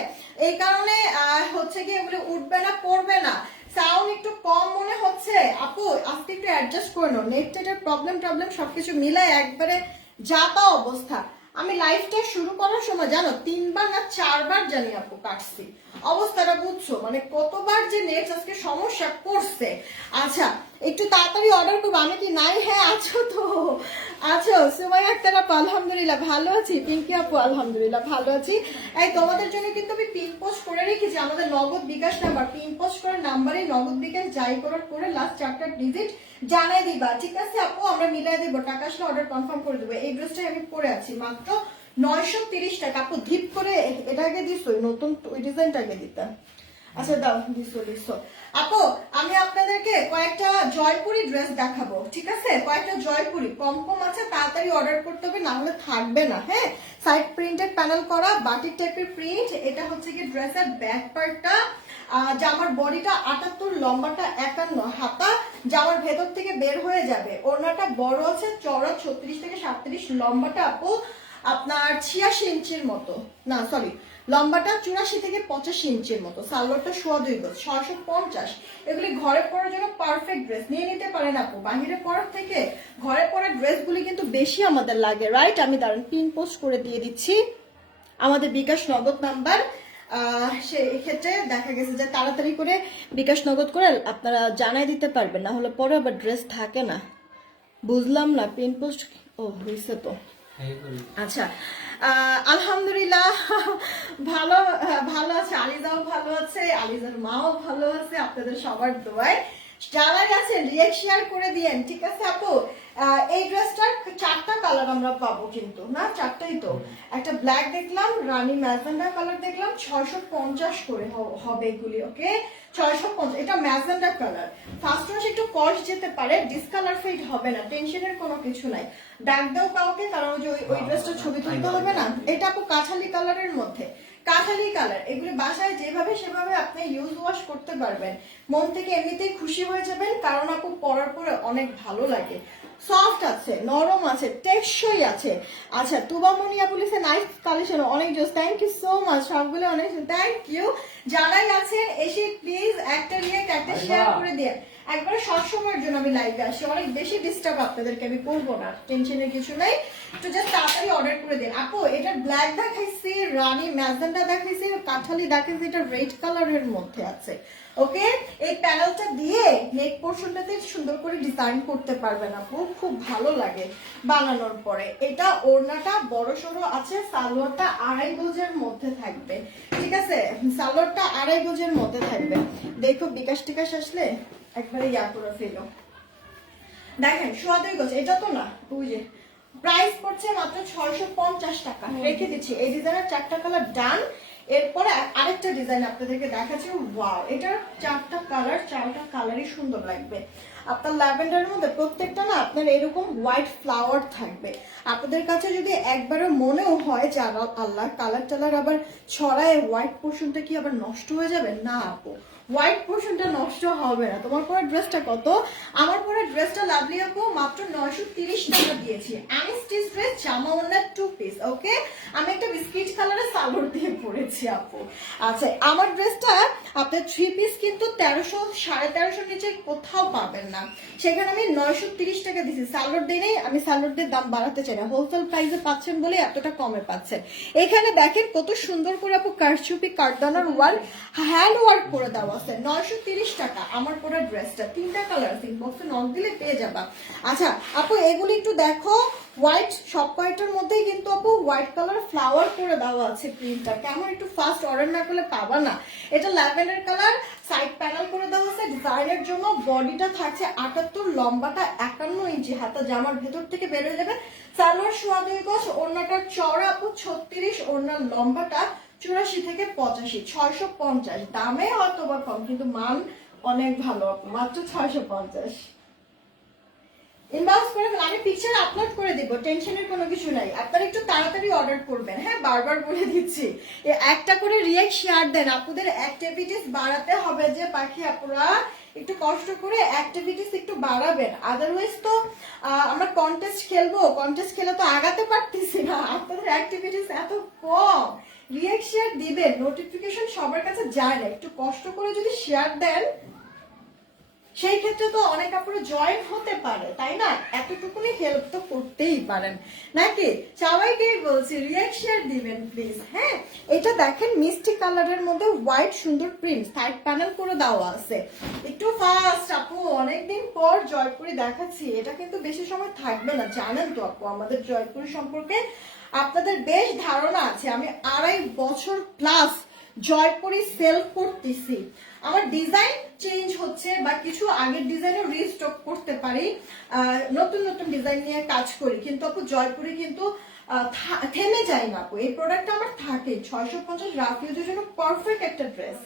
এই কারণে হচ্ছে কি এগুলি উঠবে না, পড়বে না। সাউন্ড একটু কম মনে হচ্ছে আপু, আজকে একটু অ্যাডজাস্ট করে নাও, নেটের প্রবলেম সবকিছু মিলাই একবারে যাতা অবস্থা। আমি লাইভটা শুরু করার সময় জানো 3 বার না 4 বার জানি আপু কাটছি, অবস্থাটা বুঝছো, মানে কতবার যে নেট আজকে সমস্যা করছে। আচ্ছা একটু তাড়াতাড়ি অর্ডার করবো। আমি কি নাই, হ্যাঁ আছো তো, আছো। সুমাইয়া আক্তার আপু আলহামদুলিল্লাহ ভালো আছি। পিঙ্কি আপু আলহামদুলিল্লাহ ভালো আছি। এই তোমাদের জন্য কিন্তু আমি পিন পোস্ট করে রেখেছি আমাদের নগদ বিকাশ নাম্বার, পিন পোস্ট করে নাম্বারে নগদ বিকাশ যাই করার করে লাস্ট 4টা ডিজিট জানাই দিবা, ঠিক আছে আপু? আমরা মিলাই দেবো, টাকা আসলে অর্ডার কনফার্ম করে দেবো। এই ড্রেসটাই আমি পরে আছি মাত্র 930 টাকা আপু, ধিপ করে এটা আগে দিস, নতুন ওই ডিজাইনটা আগে দিতে। আচ্ছা দাও, দিছো দিছো। আপু আমি আপনাদেরকে কয়েকটা জয়পুরি ড্রেস দেখাবো, ঠিক আছে? কয়েকটা জয়পুরি কম কম আছে, তাড়াতাড়ি অর্ডার করতে হবে, না হলে থাকবে না। হ্যাঁ, সাইড প্রিন্টেড প্যানেল করা বাটিক টাইপের প্রিন্ট। এটা হচ্ছে কি ড্রেসের ব্যাক পার্টটা, জামার বডিটা 78, লম্বাটা 51, হাতা জামার ভেতর থেকে বের হয়ে যাবে। ওড়নাটা বড় আছে, চওড়া 36 থেকে 37, লম্বাটা আপু আপনার 86 ইঞ্চির মতো, না সরি, লম্বাটা 84 থেকে 85 ইঞ্চির মতো। সালোয়ারটা 2.5 গজ, 650। এগুলি ঘরে পরার জন্য পারফেক্ট ড্রেস, নিয়ে নিতে পারেন আপু। বাহিরে পরার থেকে ঘরে পরার ড্রেসগুলি কিন্তু বেশি আমাদের লাগে, রাইট? আমি দাঁড়ান পিন পোস্ট করে দিয়ে দিচ্ছি আমাদের বিকাশ নগদ নাম্বার। সেই ক্ষেত্রে দেখা গেছে যে তাড়াতাড়ি করে বিকাশ নগদ করে আপনারা জানাই দিতে পারবেন, না হলে পরে আবার ড্রেস থাকে না। বুঝলাম না, পিন পোস্ট ও হয়েছে তো। আচ্ছা, আলহামদুলিল্লাহ ভালো ভালো আছে, আলিজাও ভালো আছে, আলিজার মাও ভালো আছে, আপনাদের সবার দোয়ায়। যারা আছেন রিয়েক্ট শেয়ার করে দিয়েন, ঠিক আছে আপু? এই ড্রেসটার 4টা কালার আমরা পাবো কিন্তু, না 4টাই তো। একটা ব্ল্যাক দেখলাম, রানী ম্যাজেন্ডা কালার দেখলাম, 650 করে হবে এগুলি, ওকে? 650। এটা ম্যাজেন্ডা কালার, ফার্স্ট ওয়াশ একটু কস্ট যেতে পারে, ডিসকালার ফেড হবে না, টেনশনের কোনো কিছু নাই। ডাক দাও কাউকে, কারণ ওই ড্রেসটা ছবি তুলতে হবে না। এটা আপু কাঠালি কালারের মধ্যে, কাঠালি কালার। এগুলি বাসায় যেভাবে সেভাবে আপনি ইউজ ওয়াশ করতে পারবেন, মন থেকে এমনিতেই খুশি হয়ে যাবেন, কারণ আপু পরার পরে অনেক ভালো লাগে। সফট আছে, নরম আছে, টেকসই আছে। আচ্ছা, তুবামনিয়া বলেছে নাইস কালেকশন, অনেক জোস, থ্যাংক ইউ সো মাচ, সবগুলো অনেক থ্যাংক ইউ। যারাই আছেন এসে প্লিজ একটা রিয়েক্ট, একটা শেয়ার করে দিন। একবারে সবসময়ের জন্য আমি লাইভে আসি, অনেক বেশি ডিস্টার্ব আপনাদেরকে আমি করবো না, টেনশনের কিছু নাই। একটু জাস্ট তাড়াতাড়ি অর্ডার করে দিন আপু। এটা ব্ল্যাক দেখাইছি, রানী ম্যাজেন্ডা দেখাইছি, কাঠালি দেখাইছি, এটা রেড কালারের মধ্যে আছে, ওকে? এই প্যানেলটা দিয়ে নেক পোর্শনটাতে সুন্দর করে ডিজাইন করতে পারবেন আপু, খুব ভালো লাগে বানানোর পরে। এটা ওড়নাটা বড় সড়ো আছে, সালোয়ারটা 2.5 গজের মধ্যে থাকবে, ঠিক আছে? সালোয়ারটা 2.5 গজের মধ্যে থাকবে। দেখো বিকাশ টিকাশ আসলে একবারে ইয়া করে ফেলো। দেখেন 2.5 গজ, এটা তো না, ওই যে প্রাইস পড়ছে মাত্র 650 টাকা। রেখে দিচ্ছি এই ডিজাইনের 4টা কালার ডান। এরপরে আরেকটা ডিজাইন আপনাদেরকে দেখাচ্ছি, ওয়াও, এটার 4টা কালার, 4টা কালারই সুন্দর লাগবে। আপনার ল্যাভেন্ডারের মধ্যে প্রত্যেকটা না আপনার এরকম হোয়াইট ফ্লাওয়ার থাকবে। আপনাদের কাছে যদি একবারও মনেও হয় যে আল্লাহ কালার টালার আবার ছড়ায়, হোয়াইট পোর্শনটা কি আবার নষ্ট হয়ে যাবে, না আপু, হোয়াইট পোর্শনটা নষ্ট হবে না। তোমার পরে ড্রেসটা কত? আমার পরে ড্রেসটা লাভলি আপু মাত্র 930 টাকা দিয়েছি। আনস্টিচ ড্রেস, জামা ওড়না 2 পিস, ওকে? আমি একটা বিস্কিট কালারের সালোয়ার দিয়ে পরেছি আপু। আচ্ছা, আমার ড্রেসটা আপনার 3 পিস কিন্তু 1300 1350 নিচে কোথাও পাবেন না, সেখানে আমি 930 টাকা দিয়েছি। সালোয়ার দিয়ে নেই, আমি সালোয়ার দিয়ে দাম বাড়াতে চাই না, হোলসেল প্রাইসে পাচ্ছেন বলে এতটা কমে পাচ্ছেন। এখানে দেখেন কত সুন্দর করে আপু কারচুপি কারদানার ওয়ার্ক, হ্যান্ড ওয়ার্ক করে দেওয়া আছে। 930 টাকা আমার পরে ড্রেসটা, 3টা কালার আছে, ইনবক্সে নক দিলে পেয়ে যাবা। আচ্ছা আপু এগুলি একটু দেখো, হোয়াইট সব কয়টার মধ্যেই কিন্তু আপু হোয়াইট কালার ফ্লাওয়ার করে দেওয়া আছে প্রিন্টটা, কেমন একটু ফাস্ট অর্ডার না করলে পাবা না। এটা ল্যাভেন্ডার কালার, সাইড প্যানেল করে দেওয়া আছে ডিজাইনের জন্য। বডিটা থাকছে 78, লম্বাটা 51 ইঞ্চি, হাতা জামার ভেতর থেকে বের হয়ে যাবে। সালোয়ার 2.5 গজ, ওড়নাটার চওড়া আপু 36, ওড়নার লম্বাটা 84 থেকে 85, 650। দামে হয়তো বা কম, কিন্তু মান অনেক ভালো আপু, মাত্র 650। ইনবক্স করে আমি পিকচার আপলোড করে দিব, টেনশনের কোনো কিছু নাই। আপনারা একটু তাড়াতাড়ি অর্ডার করবেন, হ্যাঁ, বারবার বলে দিচ্ছি। একটা করে রিয়েক্ট শেয়ার দেন, আপনাদের অ্যাক্টিভিটিস বাড়াতে হবে যে পাখি আপুরা, একটু কষ্ট করে অ্যাক্টিভিটিস একটু বাড়াবেন। আদারওয়াইজ তো আমরা কন্টেস্ট খেলবো, কন্টেস্ট খেলে তো আগাতে পারতেছি না, আপনাদের অ্যাক্টিভিটিস এত কম। রিয়েক্ট শেয়ার দিবেন, নোটিফিকেশন সবার কাছে যায় না, একটু কষ্ট করে যদি শেয়ার দেন সেই ক্ষেত্রে তো অনেক আপুরা জয়েন হতে পারে, তাই না? এতটুকুনি হেল্প তো করতেই পারেন নাকি? সবাইকেই বলছি রিয়েক্ট শেয়ার দিবেন প্লিজ, হ্যাঁ? এটা দেখেন মিষ্টি কালারের মধ্যে হোয়াইট সুন্দর প্রিন্ট, সাইড প্যানেল করে দেওয়া আছে। একটু ফাস্ট আপু, অনেকদিন পর জয়পুরি দেখাচ্ছি, এটা কিন্তু বেশি সময় থাকবে না, জানেন তো আপু আমাদের জয়পুরি সম্পর্কে আপনাদের বেশ ধারণা আছে। আমি 2.5 বছর প্লাস জয়পুরি সেল করতেছি। আমার ডিজাইন চেঞ্জ হচ্ছে বা কিছু আগের ডিজাইনে রিস্টক করতে পারি, নতুন নতুন ডিজাইন নিয়ে কাজ করি, কিন্তু আপু জয়পুরি কিন্তু থেমে যায় না আপু, এই প্রোডাক্টটা আমার থাকে। 650 রাফ ইউজের জন্য পারফেক্ট একটা ড্রেস।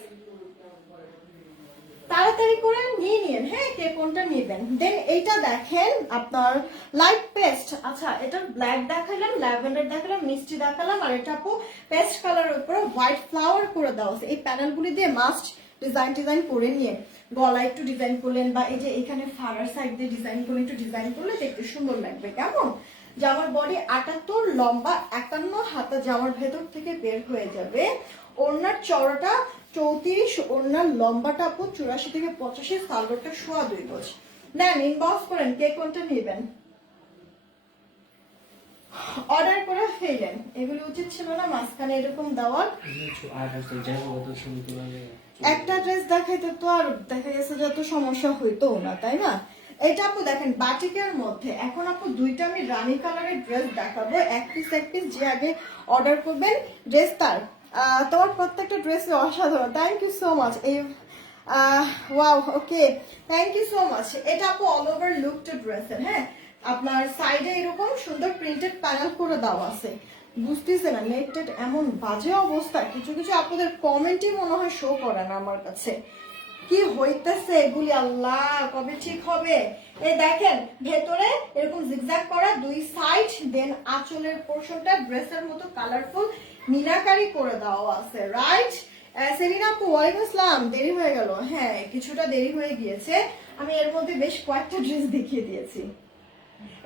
তাড়াতাড়ি করে নিয়ে নিন, হ্যাঁ কে কোনটা নেবেন। দেন এইটা দেখেন আপনার লাইট পেস্ট, আচ্ছা এটা ব্ল্যাক দেখালাম, ল্যাভেন্ডার দেখালাম, মিষ্টি দেখালাম, আর এটা আপু পেস্ট কালারের উপরে হোয়াইট ফ্লাওয়ার করে দেওয়া আছে। এই প্যানেলগুলি দিয়ে মাস্ট ডিজাইন করে নিয়ে গলায় একটু ডিজাইন করলেন, বা এই যে এখানে ফাড়ার সাইড দিয়ে ডিজাইন করলে, একটু ডিজাইন করলে দেখতে সুন্দর লাগবে। কেমন? জামার বডি 78, লম্বা 51, হাতা জামার ভেতর থেকে বের হয়ে যাবে। ওড়নার চওড়াটা 34, ওড়নার লম্বাটা আপু 84 থেকে 85, সালোয়ারটা 2.5 গজ। নেন, ইনবক্স করেন কে কোনটা নেবেন। অর্ডার করে ফেলেন, এগুলো উচিত ছিল না মাঝখানে এরকম দেওয়ার। একটা ড্রেস দেখাইতে তো আর দেখা গেছে যে এত সমস্যা হইতো না, তাই না? এটা আপু দেখেন বাটিকের মধ্যে। এখন আপু দুইটা আমি রানী কালারের ড্রেস দেখাবো, এক পিস যে আগে অর্ডার করবেন ড্রেস তার। তোমার প্রত্যেকটা ড্রেস অসাধারণ, থ্যাংক ইউ সো মাচ। এই wow, okay, thank you so much. এটা আপু অল ওভার লুকটা ড্রেসের, হ্যাঁ আপনার সাইডে এরকম সুন্দর প্রিন্টেড প্যানেল করে দেওয়া আছে। বুঝতেছে না নেটেড এমন বাজে অবস্থা, কিছু আপনাদের কমেন্টই মনে হয় শো করে না আমার কাছে। কি হইতেছে এগুলি, আল্লাহ কবে ঠিক হবে। এই দেখেন ভেতরে এরকম জিগজ্যাগ করা দুই সাইড, দেন আঁচলের পোর্শনটা ড্রেসের মতো কালারফুল মিনাকারি করে দেওয়া আছে, রাইট? সেলিনা আপু ওয়ালাইকুম আসসালাম, দেরি হয়ে গেল। হ্যাঁ কিছুটা দেরি হয়ে গিয়েছে, আমি এর মধ্যে বেশ কয়েকটা ড্রেস দেখিয়ে দিয়েছি।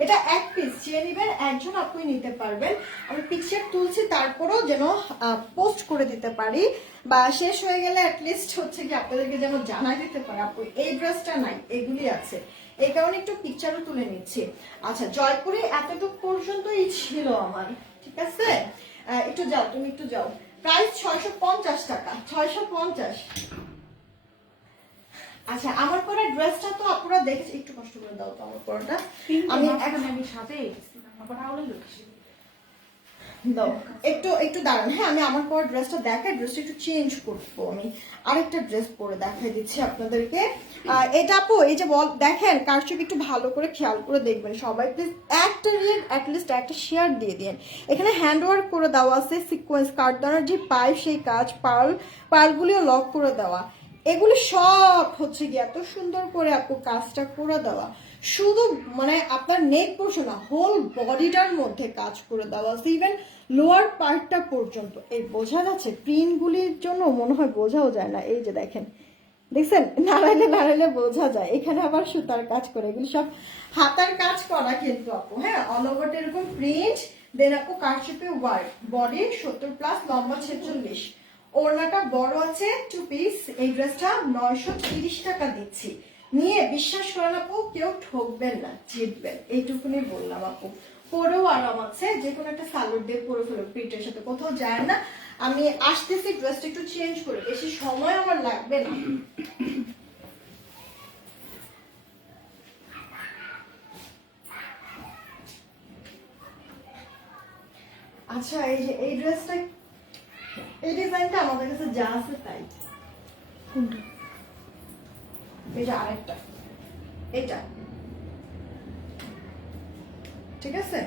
এটা এক পিস চেয়ে নিবেন, একজন আপুই নিতে পারবেন। আমি পিকচার তুলছি তারপরেও যেন পোস্ট করে দিতে পারি, বা শেষ হয়ে গেলে অ্যাটলিস্ট হচ্ছে কি আপনাদেরকে যেন জানাই দিতে পারে আপু এই ড্রেসটা নাই, এগুলি আছে। এই কারণে একটু পিকচারও তুলে নিচ্ছি। আচ্ছা জয়পুরে এতটুকু পর্যন্তই ছিল আমার, ঠিক আছে? একটু যাও, তুমি একটু যাও। প্রাইস 650 টাকা, 650। আচ্ছা আমার পরা ড্রেসটা তো আপনারা দেখেছেন, একটু কষ্ট করে দাও তো আমার পরাটা। আমি সাথে দাও, একটু দাঁড়ান, হ্যাঁ আমি আমার পরা ড্রেসটা দেখাই, ড্রেসটা একটু চেঞ্জ করবো। আমি আরেকটা ড্রেস পরে দেখাই দিচ্ছি আপনাদেরকে। এটা আপু এই যে দেখেন কারচুপি একটু ভালো করে খেয়াল করে দেখবেন সবাই, প্লিজ একটা নিয়ে অ্যাটলিস্ট একটা শেয়ার দিয়ে দিন। এখানে হ্যান্ড ওয়ার্ক করে দেওয়া আছে, সিকোয়েন্স কাটদানার যে পাইপ সেই কাজ, পার্লগুলিও লক করে দেওয়া, এগুলি সব হচ্ছে কি এত সুন্দর করে আপু কাজটা করে দেওয়া। শুধু মানে আপনার নেক পোর্শন না, হোল বডিটার মধ্যে কাজ করে দেওয়া আছে, ইভেন লোয়ার পার্টটা পর্যন্ত। এই বোঝা যাচ্ছে প্রিন্টগুলির জন্য মনে হয় বোঝাও যায় না। এই যে দেখেন, দেখছেন নাড়াইলে বোঝা যায়। এখানে আবার সুতার কাজ করে, এগুলি সব হাতার কাজ করা কিন্তু আপু, হ্যাঁ অল ওভার এরকম প্রিন্ট। দেন আপু কারচুপি ওয়ার্ক, বডি 70+, লম্বা 46, ওড়নাটা বড় আছে 2 পিস। এই ড্রেসটা 930 টাকা দিচ্ছি, নিয়ে বিশ্বাস করেন আপু কেউ ঠকবেন না, জিতবেন, এইটুকুনি বললাম আপু। পরেও আরাম আছে, যে কোনো একটা সালোয়ার দিয়ে পরে ফেলো, প্রিন্টের সাথে কোথাও যায় না। আমি আসতেছি, ড্রেসটা একটু চেঞ্জ করে, বেশি সময় আমার লাগবে না। আচ্ছা এই যে এই ড্রেসটা, এই ডিজাইনটা আমাদের কাছে যা আছে তাই। কোনটা? এই যে আরেকটা, এটা ঠিক আছে,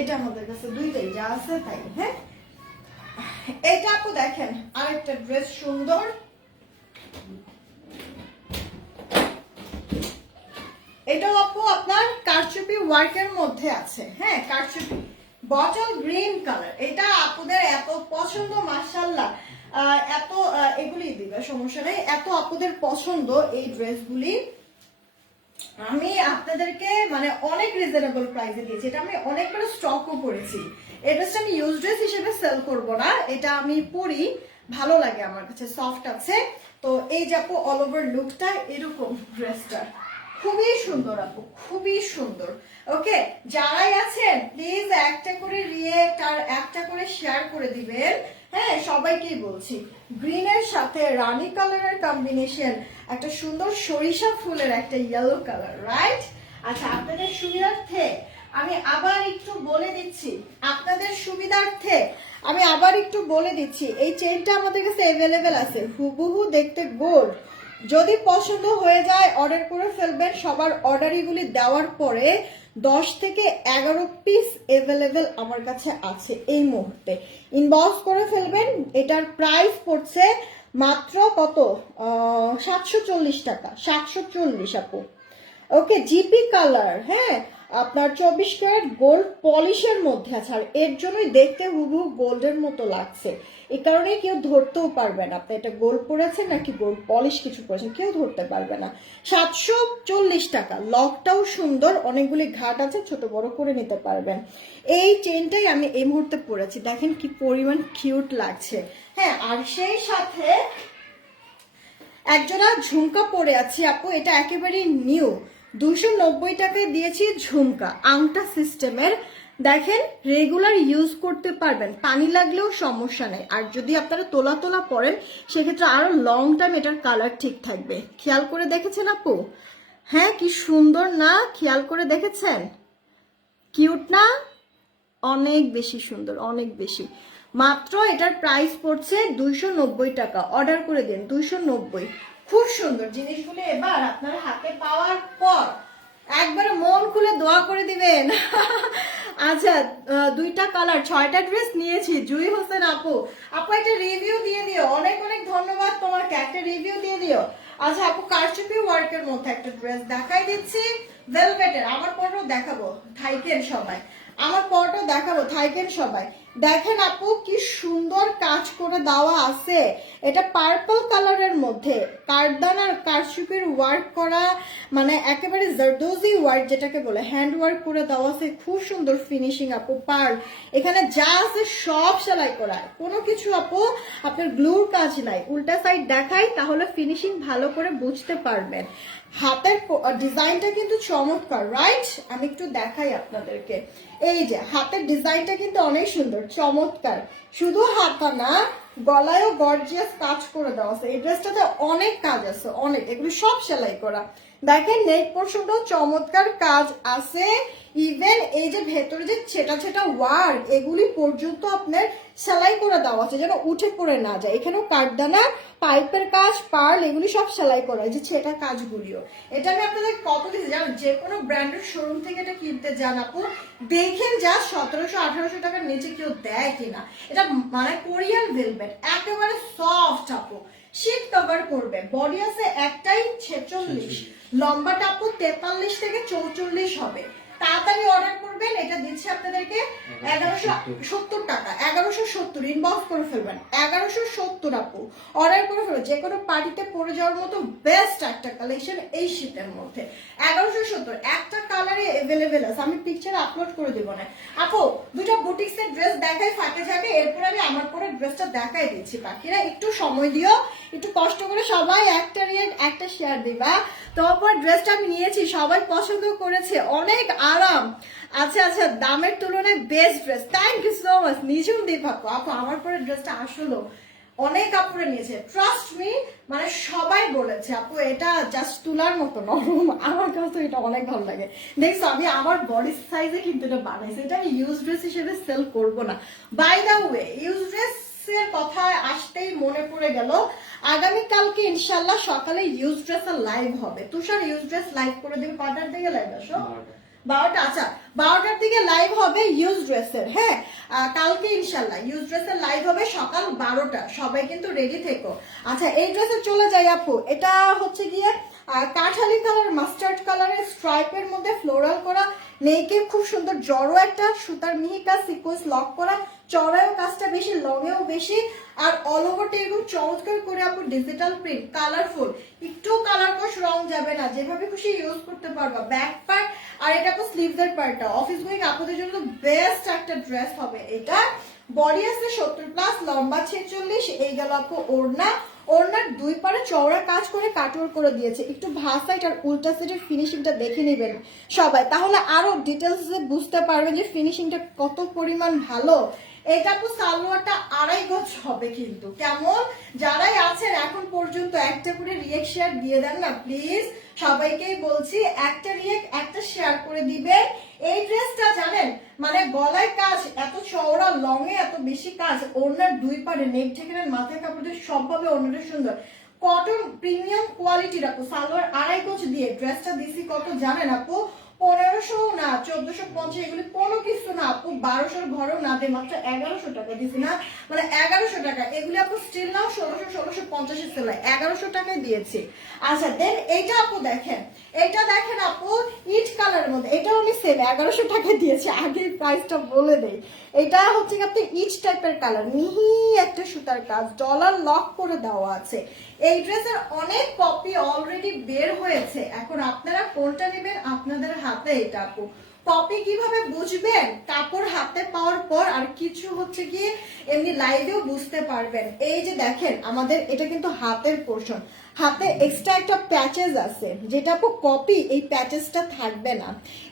এটা আমাদের কাছে দুইটাই যা আছে তাই। হ্যাঁ এটা আপু দেখেন আরেকটা ড্রেস সুন্দর, এটাও আপু আপনার কারচুপি ওয়ার্কের মধ্যে আছে, হ্যাঁ কারচুপি বটল গ্রিন কালার। এটা আপুদের এত পছন্দ, মাশাআল্লাহ এত এগুলি দিবে সমস্যা নেই, এত আপুদের পছন্দ এই ড্রেসগুলি। আমি আপনাদেরকে মানে অনেক রিজনেবল প্রাইসে দিয়েছি, এটা আমি অনেকবার স্টকও করেছি। এই ড্রেসটা আমি ইউজ ড্রেস হিসেবে সেল করব না, এটা আমি পরি, ভালো লাগে আমার কাছে, সফট আছে। তো এই যে আপু অল ওভার লুকটা এরকম ড্রেসটা খুবই সুন্দর আপু, খুবই সুন্দর। ওকে যারাই আছেন প্লিজ একটা করে রিয়েক্ট আর একটা করে শেয়ার করে দিবেন, হ্যাঁ সবাইকেই বলছি। গ্রিনের সাথে রানী কালারের কম্বিনেশন, একটা সুন্দর সরিষা ফুলের একটা ইয়েলো কালার, রাইট? আচ্ছা আপনাদের সুবিধার্থে আমি আবার একটু বলে দিচ্ছি, আপনাদের সুবিধার্থে আমি আবার একটু বলে দিচ্ছি, এই চেইনটা আমাদের কাছে অ্যাভেলেবেল আছে, হুবহু দেখতে গোল্ড। যদি পছন্দ হয়ে যায় অর্ডার করে ফেলবেন। সবার অর্ডারিগুলি দেওয়ার পরে 10 থেকে 11 পিস অ্যাভেলেবেল আমার কাছে আছে এই মুহূর্তে। ইনবক্স করে ফেলবেন। এটার প্রাইস পড়ছে মাত্র কত, 740 টাকা, 740 আপু। ওকে, জিপি কালার, হ্যাঁ আপনার 24 ক্যারেট গোল্ড পলিশের মধ্যে আছে, আর এর জন্যই দেখতে হুবহু গোল্ডের মতো লাগছে। এই কারণে কেউ ধরতেও পারবে না আপনি এটা গোল্ড পরেছেন নাকি গোল্ড পলিশ কিছু পরেছেন, কেউ ধরতে পারবে না। 740 টাকা। লকটাও সুন্দর, অনেকগুলি ঘাট আছে, ছোট বড় করে নিতে পারবেন। এই চেনটাই আমি এই মুহূর্তে পরেছি, দেখেন কি পরিমাণ কিউট লাগছে। হ্যাঁ, আর সেই সাথে একজোড়া ঝুমকা পরে আছি আপু, এটা একেবারে নিউ, 290 টাকায় দিয়েছি ঝুমকা, আংটা সিস্টেমের। দেখেন রেগুলার ইউজ করতে পারবেন, পানি লাগলেও সমস্যা নেই। আর যদি আপনারা তোলা তোলা পরেন সেক্ষেত্রে আরো লং টাইম এটার কালার ঠিক থাকবে। খেয়াল করে দেখেছেন আপু? হ্যাঁ, কি সুন্দর না? খেয়াল করে দেখেছেন? কিউট না? অনেক বেশি সুন্দর, অনেক বেশি। মাত্র এটার প্রাইস পড়ছে 290 টাকা। অর্ডার করে দিন, 290। খুব সুন্দর জিনিসগুলো এবার আপনার হাতে পাওয়ার পর একবারে মন খুলে দোয়া করে দিবেন। আচ্ছা, 2টা কালার 6টা ড্রেস নিয়েছি। জুই হোসেন আপু, আপু একটা রিভিউ দিয়ে দিও, অনেক অনেক ধন্যবাদ তোমাকে, একটা রিভিউ দিয়ে দিও। আচ্ছা আপু, কারচুপি ওয়ার্কের মধ্যে একটা ড্রেস দেখাই দিচ্ছি, ভেলভেটের। আমার পরও দেখাবো, থাইকেন সবাই, আমার পরটাও দেখাবো, থাইকেন সবাই। দেখেন আপু কি সুন্দর কাজ করে দেওয়া আছে। এটা পার্পল কালারের মধ্যে কারদান আর কারচুপির ওয়ার্ক করা, মানে একেবারে জারদোজি ওয়ার্ক যেটাকে বলে, হ্যান্ড ওয়ার্ক করে দেওয়া আছে, খুব সুন্দর ফিনিশিং আপু। পার্ল এখানে যা আছে সব সেলাই করা, কোনো কিছু আপু আপনার গ্লুর কাজ নাই। উল্টা সাইড দেখাই তাহলে ফিনিশিং ভালো করে বুঝতে পারবেন। হাতের ডিজাইনটা কিন্তু চমৎকার, রাইট? আমি একটু দেখাই আপনাদেরকে। এই যে হাতের ডিজাইনটা কিন্তু অনেক সুন্দর, চমৎকার। শুধু হাতা না, গলায়ও গর্জিয়াস কাজ করে দেওয়া আছে। এই ড্রেসটাতে অনেক কাজ আছে, অনেক, এগুলো সব সেলাই করা। দেখেন নেক পোর্শনটাও চমৎকার কাজ আছে। ইভেন এই যে ভেতরে যে ছেটা ছেটা ওয়ার্ক, এগুলি পর্যন্ত আপনার সেলাই করে দেওয়া আছে যেন উঠে পড়ে না যায়। এখানেও কাঠদানা, পাইপের কাজ, পার্ল, এগুলি সব সেলাই করা, এই যে ছেটা কাজগুলিও। এটা আমি আপনাদের কত দিচ্ছি জানো, যে কোনো ব্র্যান্ডের শোরুম থেকে এটা কিনতে যান আপু, দেখেন যা 1700-1800 টাকার নিচে কেউ দেয় কিনা। এটা মানে কোরিয়ান ভেলভেট, একেবারে সফট আপু, শীত কভার করবে। বডি আছে একটাই 46, লম্বাটা আপু 43 থেকে 44 হবে। তাড়াতাড়ি অর্ডার করবেন, এটা দিচ্ছি আপনাদেরকে 1170 টাকা, 1170। ইনবক্স করে ফেলবেন, 1170 আপু, অর্ডার করে ফেলবেন। যে কোনো পার্টিতে পরে যাওয়ার মতো বেস্ট একটা কালেকশন এই শীতের মধ্যে। 1170, একটা কালারে অ্যাভেলেবেল আছে, আমি পিকচার আপলোড করে দিব না আপু। দুটো বুটিক্সের ড্রেস দেখাই ফাঁকে থাকে, এরপর আমি আমার পরে ড্রেসটা দেখাই দিচ্ছি। পাখিরা একটু সময় দিও, একটু কষ্ট করে সবাই একটা রিয়েক্ট একটা শেয়ার দিবা। তারপর ড্রেসটা আমি নিয়েছি, সবাই পছন্দ করেছে, অনেক আরাম। আচ্ছা আচ্ছা, দামের তুলনায় best dress, thank you so much. Nijhum Dwip আপু, আপু আমার পরে ড্রেসটা আসলো অনেক আপুরে নিয়েছে, ট্রাস্ট মি, মানে সবাই বলেছে আপু এটা জাস্ট তুলার মতো নরম। আমার কাছে এটা অনেক ভালো লাগে। দেখছো আমি আমার বডি সাইজে কিন্তু এটা বানাইছি, এটা আমি ইউজ ড্রেস হিসেবে সেল করব না। By the way, use dress এর কথা আসতেই মনে পড়ে গেল, আগামীকালকে ইনশাল্লাহ সকালে ইউজ ড্রেসের লাইভ হবে। তুষার ইউজ ড্রেস লাইভ করে দেবে কটার দিকে লাইভ আসো? 12টা। আচ্ছা 12টার দিকে লাইভ হবে ইউজ ড্রেসের। হ্যাঁ, কালকে ইনশাল্লাহ ইউজ ড্রেসের লাইভ হবে সকাল 12টা, সবাই কিন্তু রেডি থেকো। আচ্ছা এই ড্রেসে চলে যাই আপু, এটা হচ্ছে গিয়ে কাঠালি কালার, মাস্টার্ড কালারের স্ট্রাইপের মধ্যে ফ্লোরাল করা, নেকে খুব সুন্দর জড়ো একটা সুতার মিহি কাজ, সিকোয়েন্স লক করা, চড়ায়ও কাজটা বেশি, লংয়েও বেশি, আর অল ওভারটা এরকম চমৎকার করে আপু ডিজিটাল প্রিন্ট, কালারফুল, একটু কালার কোশ রং যাবে না, যেভাবে খুশি ইউজ করতে পারবা। ব্যাক পার্ট আর এটা আপু স্লিভসের পার্টটা, অফিস গোয়িং আপুদের জন্য বেস্ট একটা ড্রেস হবে এটা। বডি আছে 70+, লম্বা 46। এই গেল আপু ওড়না, ওড়নার দুই পারে চওড়া কাজ করে কাটওয়ার করে দিয়েছে। একটু ভাঁজ সাইড আর উল্টা সাইডের ফিনিশিংটা দেখে নেবেন সবাই, তাহলে আরো ডিটেলসে বুঝতে পারবেন যে ফিনিশিংটা কত পরিমাণ ভালো। এটা আপু সালোয়ারটা 2.5 গজ হবে কিন্তু। কেমন যারাই আছেন এখন পর্যন্ত একটা করে রিয়েক্ট শেয়ার দিয়ে দেন না প্লিজ, সবাইকেই বলছি একটা রিয়েক্ট একটা শেয়ার করে দিবেন। এই ড্রেসটা জানেন মানে গলায় কাজ এত চওড়া, লং এ এত বেশি কাজ, ওড়নার দুই পারে নেক থেকে মাথায় কাপড় দিয়ে সবভাবে ওড়নাটা সুন্দর, কটন প্রিমিয়াম কোয়ালিটির আপু। সালোয়ার 2.5 গজ দিয়ে ড্রেসটা দিছি কত জানেন আপু? 1500 না 1450, এগুলি কোনো কিছু না আপু, 1200 ঘরেও না দে, মাত্র 1100 টাকা দিছি না, মানে 1100 টাকা। এগুলি আপু স্টিল নাও 1650 এর সেল, 1100 টাকায় দিয়েছি। আচ্ছা দেন এইটা আপু দেখেন, এটা দেখেন আপু ইট কালারের মধ্যে, এটাও আমি সেম 1100 টাকা দিয়েছি, আগে প্রাইসটা বলে দেই। এটা হচ্ছে কি আপনি ইচ টাইপের কালার, মিহি একটা সুতার কাজ, ডলার লক করে দেওয়া আছে। এই ড্রেসের অনেক কপি অলরেডি বের হয়েছে, এখন আপনারা কোনটা নেবেন আপনাদের হাতে। এটা আপু কপি কিভাবে বুঝবেন, কাপড় হাতে পাওয়ার পর, আর কিছু হচ্ছে কি এমনি লাইভেও বুঝতে পারবেন। এই যে দেখেন আমাদের এটা কিন্তু হাতের পোর্শন, হাতে এক্সট্রা একটা প্যাচেস আছে, যেটা আপু কপি এই প্যাচেসটা থাকবে না।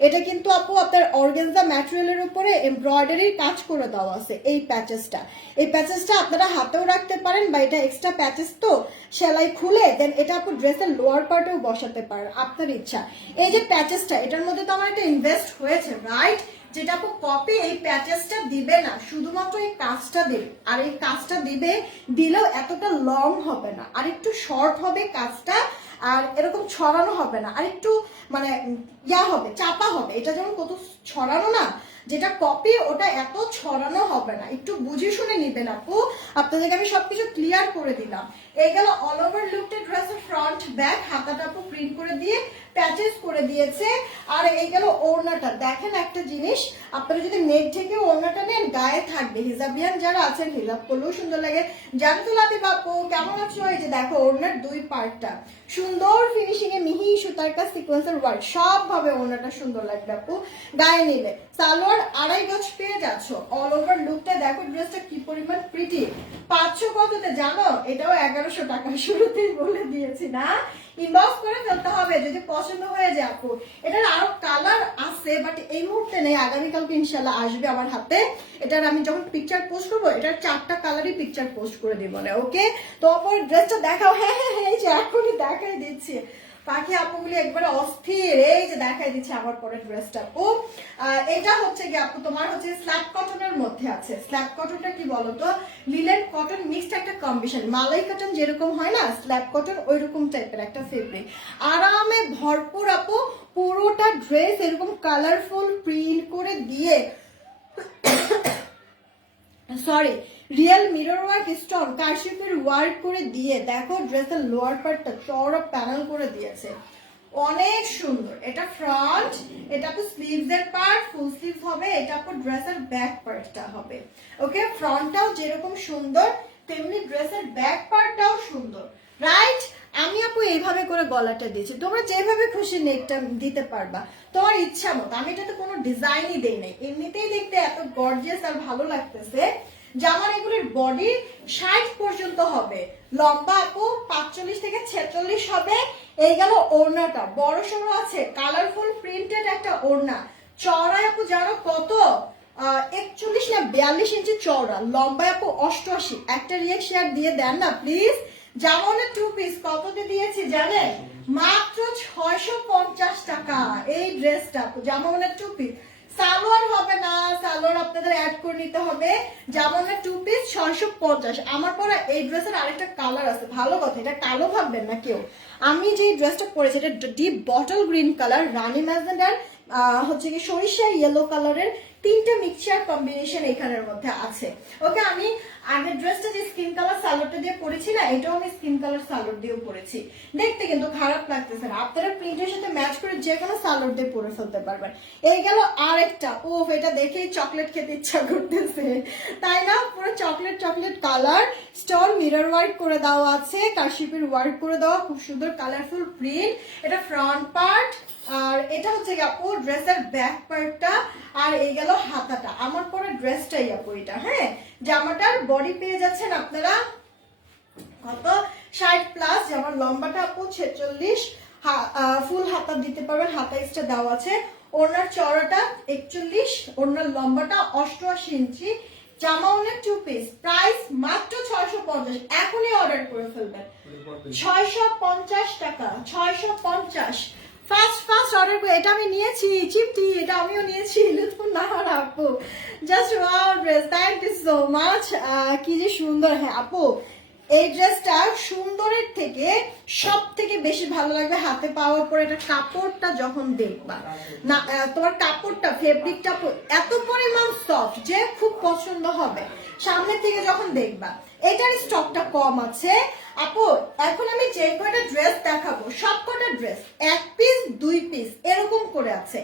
এটা কিন্তু আপু আপনার অর্গানজা ম্যাটেরিয়ালের উপরে এমব্রয়ডারির কাজ করে দেওয়া আছে। এই প্যাচেসটা আপনারা হাতেও রাখতে পারেন, বা এটা এক্সট্রা প্যাচেস তো সেলাই খুলে দেন এটা আপু ড্রেসের লোয়ার পার্টেও বসাতে পারেন, আপনার ইচ্ছা। এই যে প্যাচেসটা, এটার মধ্যে তো আমার একটা ইনভেস্ট হয়েছে, রাইট? যেটা আপু কপি এই প্যাচেসটা দিবে না, শুধুমাত্র এই কাজটা দিবে। আর এই কাজটা দিলেও এতটা লং হবে না, আর একটু শর্ট হবে কাজটা, আর এরকম ছড়ানো হবে না, আর একটু মানে হবে, চাপা হবে। এটা যেমন কত ছড়ানো না, যেটা কপি ওটা এত ছড়ানো হবে না, একটু বুঝে শুনে নিবেন আপু। আপনাদেরকে আমি সবকিছু ক্লিয়ার করে দিলাম। এই গেল অল ওভার লুকটা, ড্রেসের ফ্রন্ট ব্যাক, হাতাটা আপু প্রিন্ট করে দিয়ে প্যাচেস করে দিয়েছে। আর এই গেল ওড়নাটা, দেখেন একটা জিনিস, আপনারা যদি নেক থেকে ওড়নাটা নেন গায়ে থাকবে। হিজাবিয়ান যারা আছেন হিজাব করলেও সুন্দর লাগে। জানো তো লাতি বাপু কেমন আছো? এই যে দেখো ওড়নার দুই পার্টটা সুন্দর ফিনিশিং এ মিহি সুতার কাজ, সিকোয়েন্সের ওয়ার্ক, সব ভাবে ওড়নাটা সুন্দর লাগবে আপু গায়ে নিলে। সালোয়ার 2.5 গজ পেয়ে যাচ্ছ। অল ওভার লুকটা দেখো, ড্রেসটা কি পরিমাণ প্রিটি। 500 কততে জানো? এটাও 1100 টাকা, শুরুতেই বলে দিয়েছি না। ইনবক্স করে ফেলতে হবে যদি পছন্দ হয়ে যায় আপু। এটার আরো কালার আছে বাট এই মুহূর্তে নেই, আগামীকালকে ইনশাল্লাহ আসবে আমার হাতে। এটার আমি যখন পিকচার পোস্ট করবো, এটার 4টা কালারই পিকচার পোস্ট করে দিব না, ওকে? তো আপু ড্রেসটা দেখাও। হ্যাঁ হ্যাঁ হ্যাঁ, এই যে এখনই দেখাই দিচ্ছি। পাখি আপুগুলি একবারে অস্থির, এই যে দেখাই দিচ্ছে আমার পরে ড্রেসটা আপু। এটা হচ্ছে কি আপু তোমার হচ্ছে স্ল্যাব কটনের মধ্যে আছে। স্ল্যাব কটনটা কি বলতো, লিলেন কটন মিক্সড একটা কম্বিনেশন। মালাই কটন যেরকম হয় না, স্ল্যাব কটন ওইরকম টাইপের একটা ফেব্রিক, আরামে ভরপুর আপু। পুরোটা ড্রেস এরকম কালারফুল প্রিন্ট করে দিয়ে, sorry, real mirror work stone কারশিপের ওয়ার্ক করে দিয়ে, দেখো ড্রেসের লোয়ার পার্টটা চওড়া প্যানেল করে দিয়েছে, অনেক সুন্দর। এটা ফ্রন্ট, এটা তো স্লিভস এর পার্ট, ফুল স্লিভস হবে। এটা আপু ড্রেসের ব্যাক পার্টটা হবে, ওকে? ফ্রন্টটাও যেরকম সুন্দর তেমনি ড্রেসের ব্যাক পার্টটাও সুন্দর, রাইট? আমি আপু এইভাবে করে গলাটা দিয়েছি, তোমরা যেভাবে খুশি নেকটা দিতে পারবা তোমার ইচ্ছা মতো। আমি এটাতে কোনো ডিজাইনই দেই নাই, এমনিতেই দেখতে এত গর্জিয়াস আর ভালো লাগতেছে। জামার এগুলির বডি 60 পর্যন্ত হবে, লম্বা আপু 45 থেকে 46 হবে। এই গেল ওড়নাটা, বড় সড়ো আছে, কালারফুল প্রিন্টেড একটা ওড়না। চওড়া আপু জানো কত? 41 না 42 ইঞ্চি চওড়া, লম্বা আপু 88। একটা রিয়েক্ট শেয়ার দিয়ে দেন না প্লিজ। জামানের 2 পিস কততে দিয়েছি জানেন? মাত্র 650 টাকা এই ড্রেসটা। জামানের 2 পিস, সালোয়ার হবে না, সালোয়ার আপনাদের অ্যাড করে নিতে হবে। জামানের 2 পিস 650। আমার পরা এই ড্রেসের আরেকটা কালার আছে, ভালো কথা, এটা কালো ভাববেন না কেউ। আমি যে ড্রেসটা পরেছি এটা ডিপ বটল গ্রিন কালার, রানী ম্যাজেন্ডার হচ্ছে কি সরিষা ইয়েলো কালারের 3টা মিক্সচার কম্বিনেশন এখানের মধ্যে আছে, ওকে? আমি আগের ড্রেসটা যে স্কিন কালার সালোয়ারটা দিয়ে পরেছি না, এটাও আমি স্কিন কালার সালোয়ার দিয়েও পরেছি, দেখতে কিন্তু খারাপ লাগতেছে না। আপনারা প্রিন্টের সাথে ম্যাচ করে যে কোনো সালোয়ার দিয়ে পরে ফেলতে পারবেন। এই গেল আরেকটা, ওফ, এটা দেখেই চকলেট খেতে ইচ্ছা করতেছে, তাই না? পুরো chocolate chocolate colour, stone mirror work করে দেওয়া আছে, কারশিপের ওয়ার্ক করে দেওয়া, খুব সুন্দর কালারফুল প্রিন্ট। এটা ফ্রন্ট পার্ট, আর এটা হচ্ছে আপু ড্রেসের ব্যাক পার্টটা, আর এই গেল হাতাটা। আমার পরে ড্রেসটাই আপু এটা, হ্যাঁ? জামাটার বডি পেয়ে যাচ্ছেন আপনারা কত? 60 প্লাস। জামার লম্বাটা আপু 46, ফুল হাতা দিতে পারবেন, হাতা এক্সট্রা দেওয়া আছে। ওড়নার চওড়াটা 41, ওড়নার লম্বাটা 88 ইঞ্চি। জামা অনেক 2 পিস, প্রাইস মাত্র 650। এখনই অর্ডার করে ফেলবেন, 650 টাকা, 650। ফার্স্ট অর্ডার করে, এটা আমি নিয়েছি চিমটি, এটা আমিও নিয়েছি, লুৎফুন নাহার আপু। Just wow dress, thank you so much. কি যে সুন্দর। হ্যাঁ আপু এই ড্রেসটা সুন্দরের থেকে সব থেকে বেশি ভালো লাগবে হাতে পাওয়ার পরে। এটা কাপড়টা যখন দেখবা না, তোমার কাপড়টা ফেব্রিকটা এত পরিমাণ সফট যে খুব পছন্দ হবে সামনে থেকে যখন দেখবা। এটার স্টকটা কম আছে আপু। এখন আমি যে কয়টা ড্রেস দেখাবো সব কটা ড্রেস 1 পিস 2 পিস এরকম করে আছে,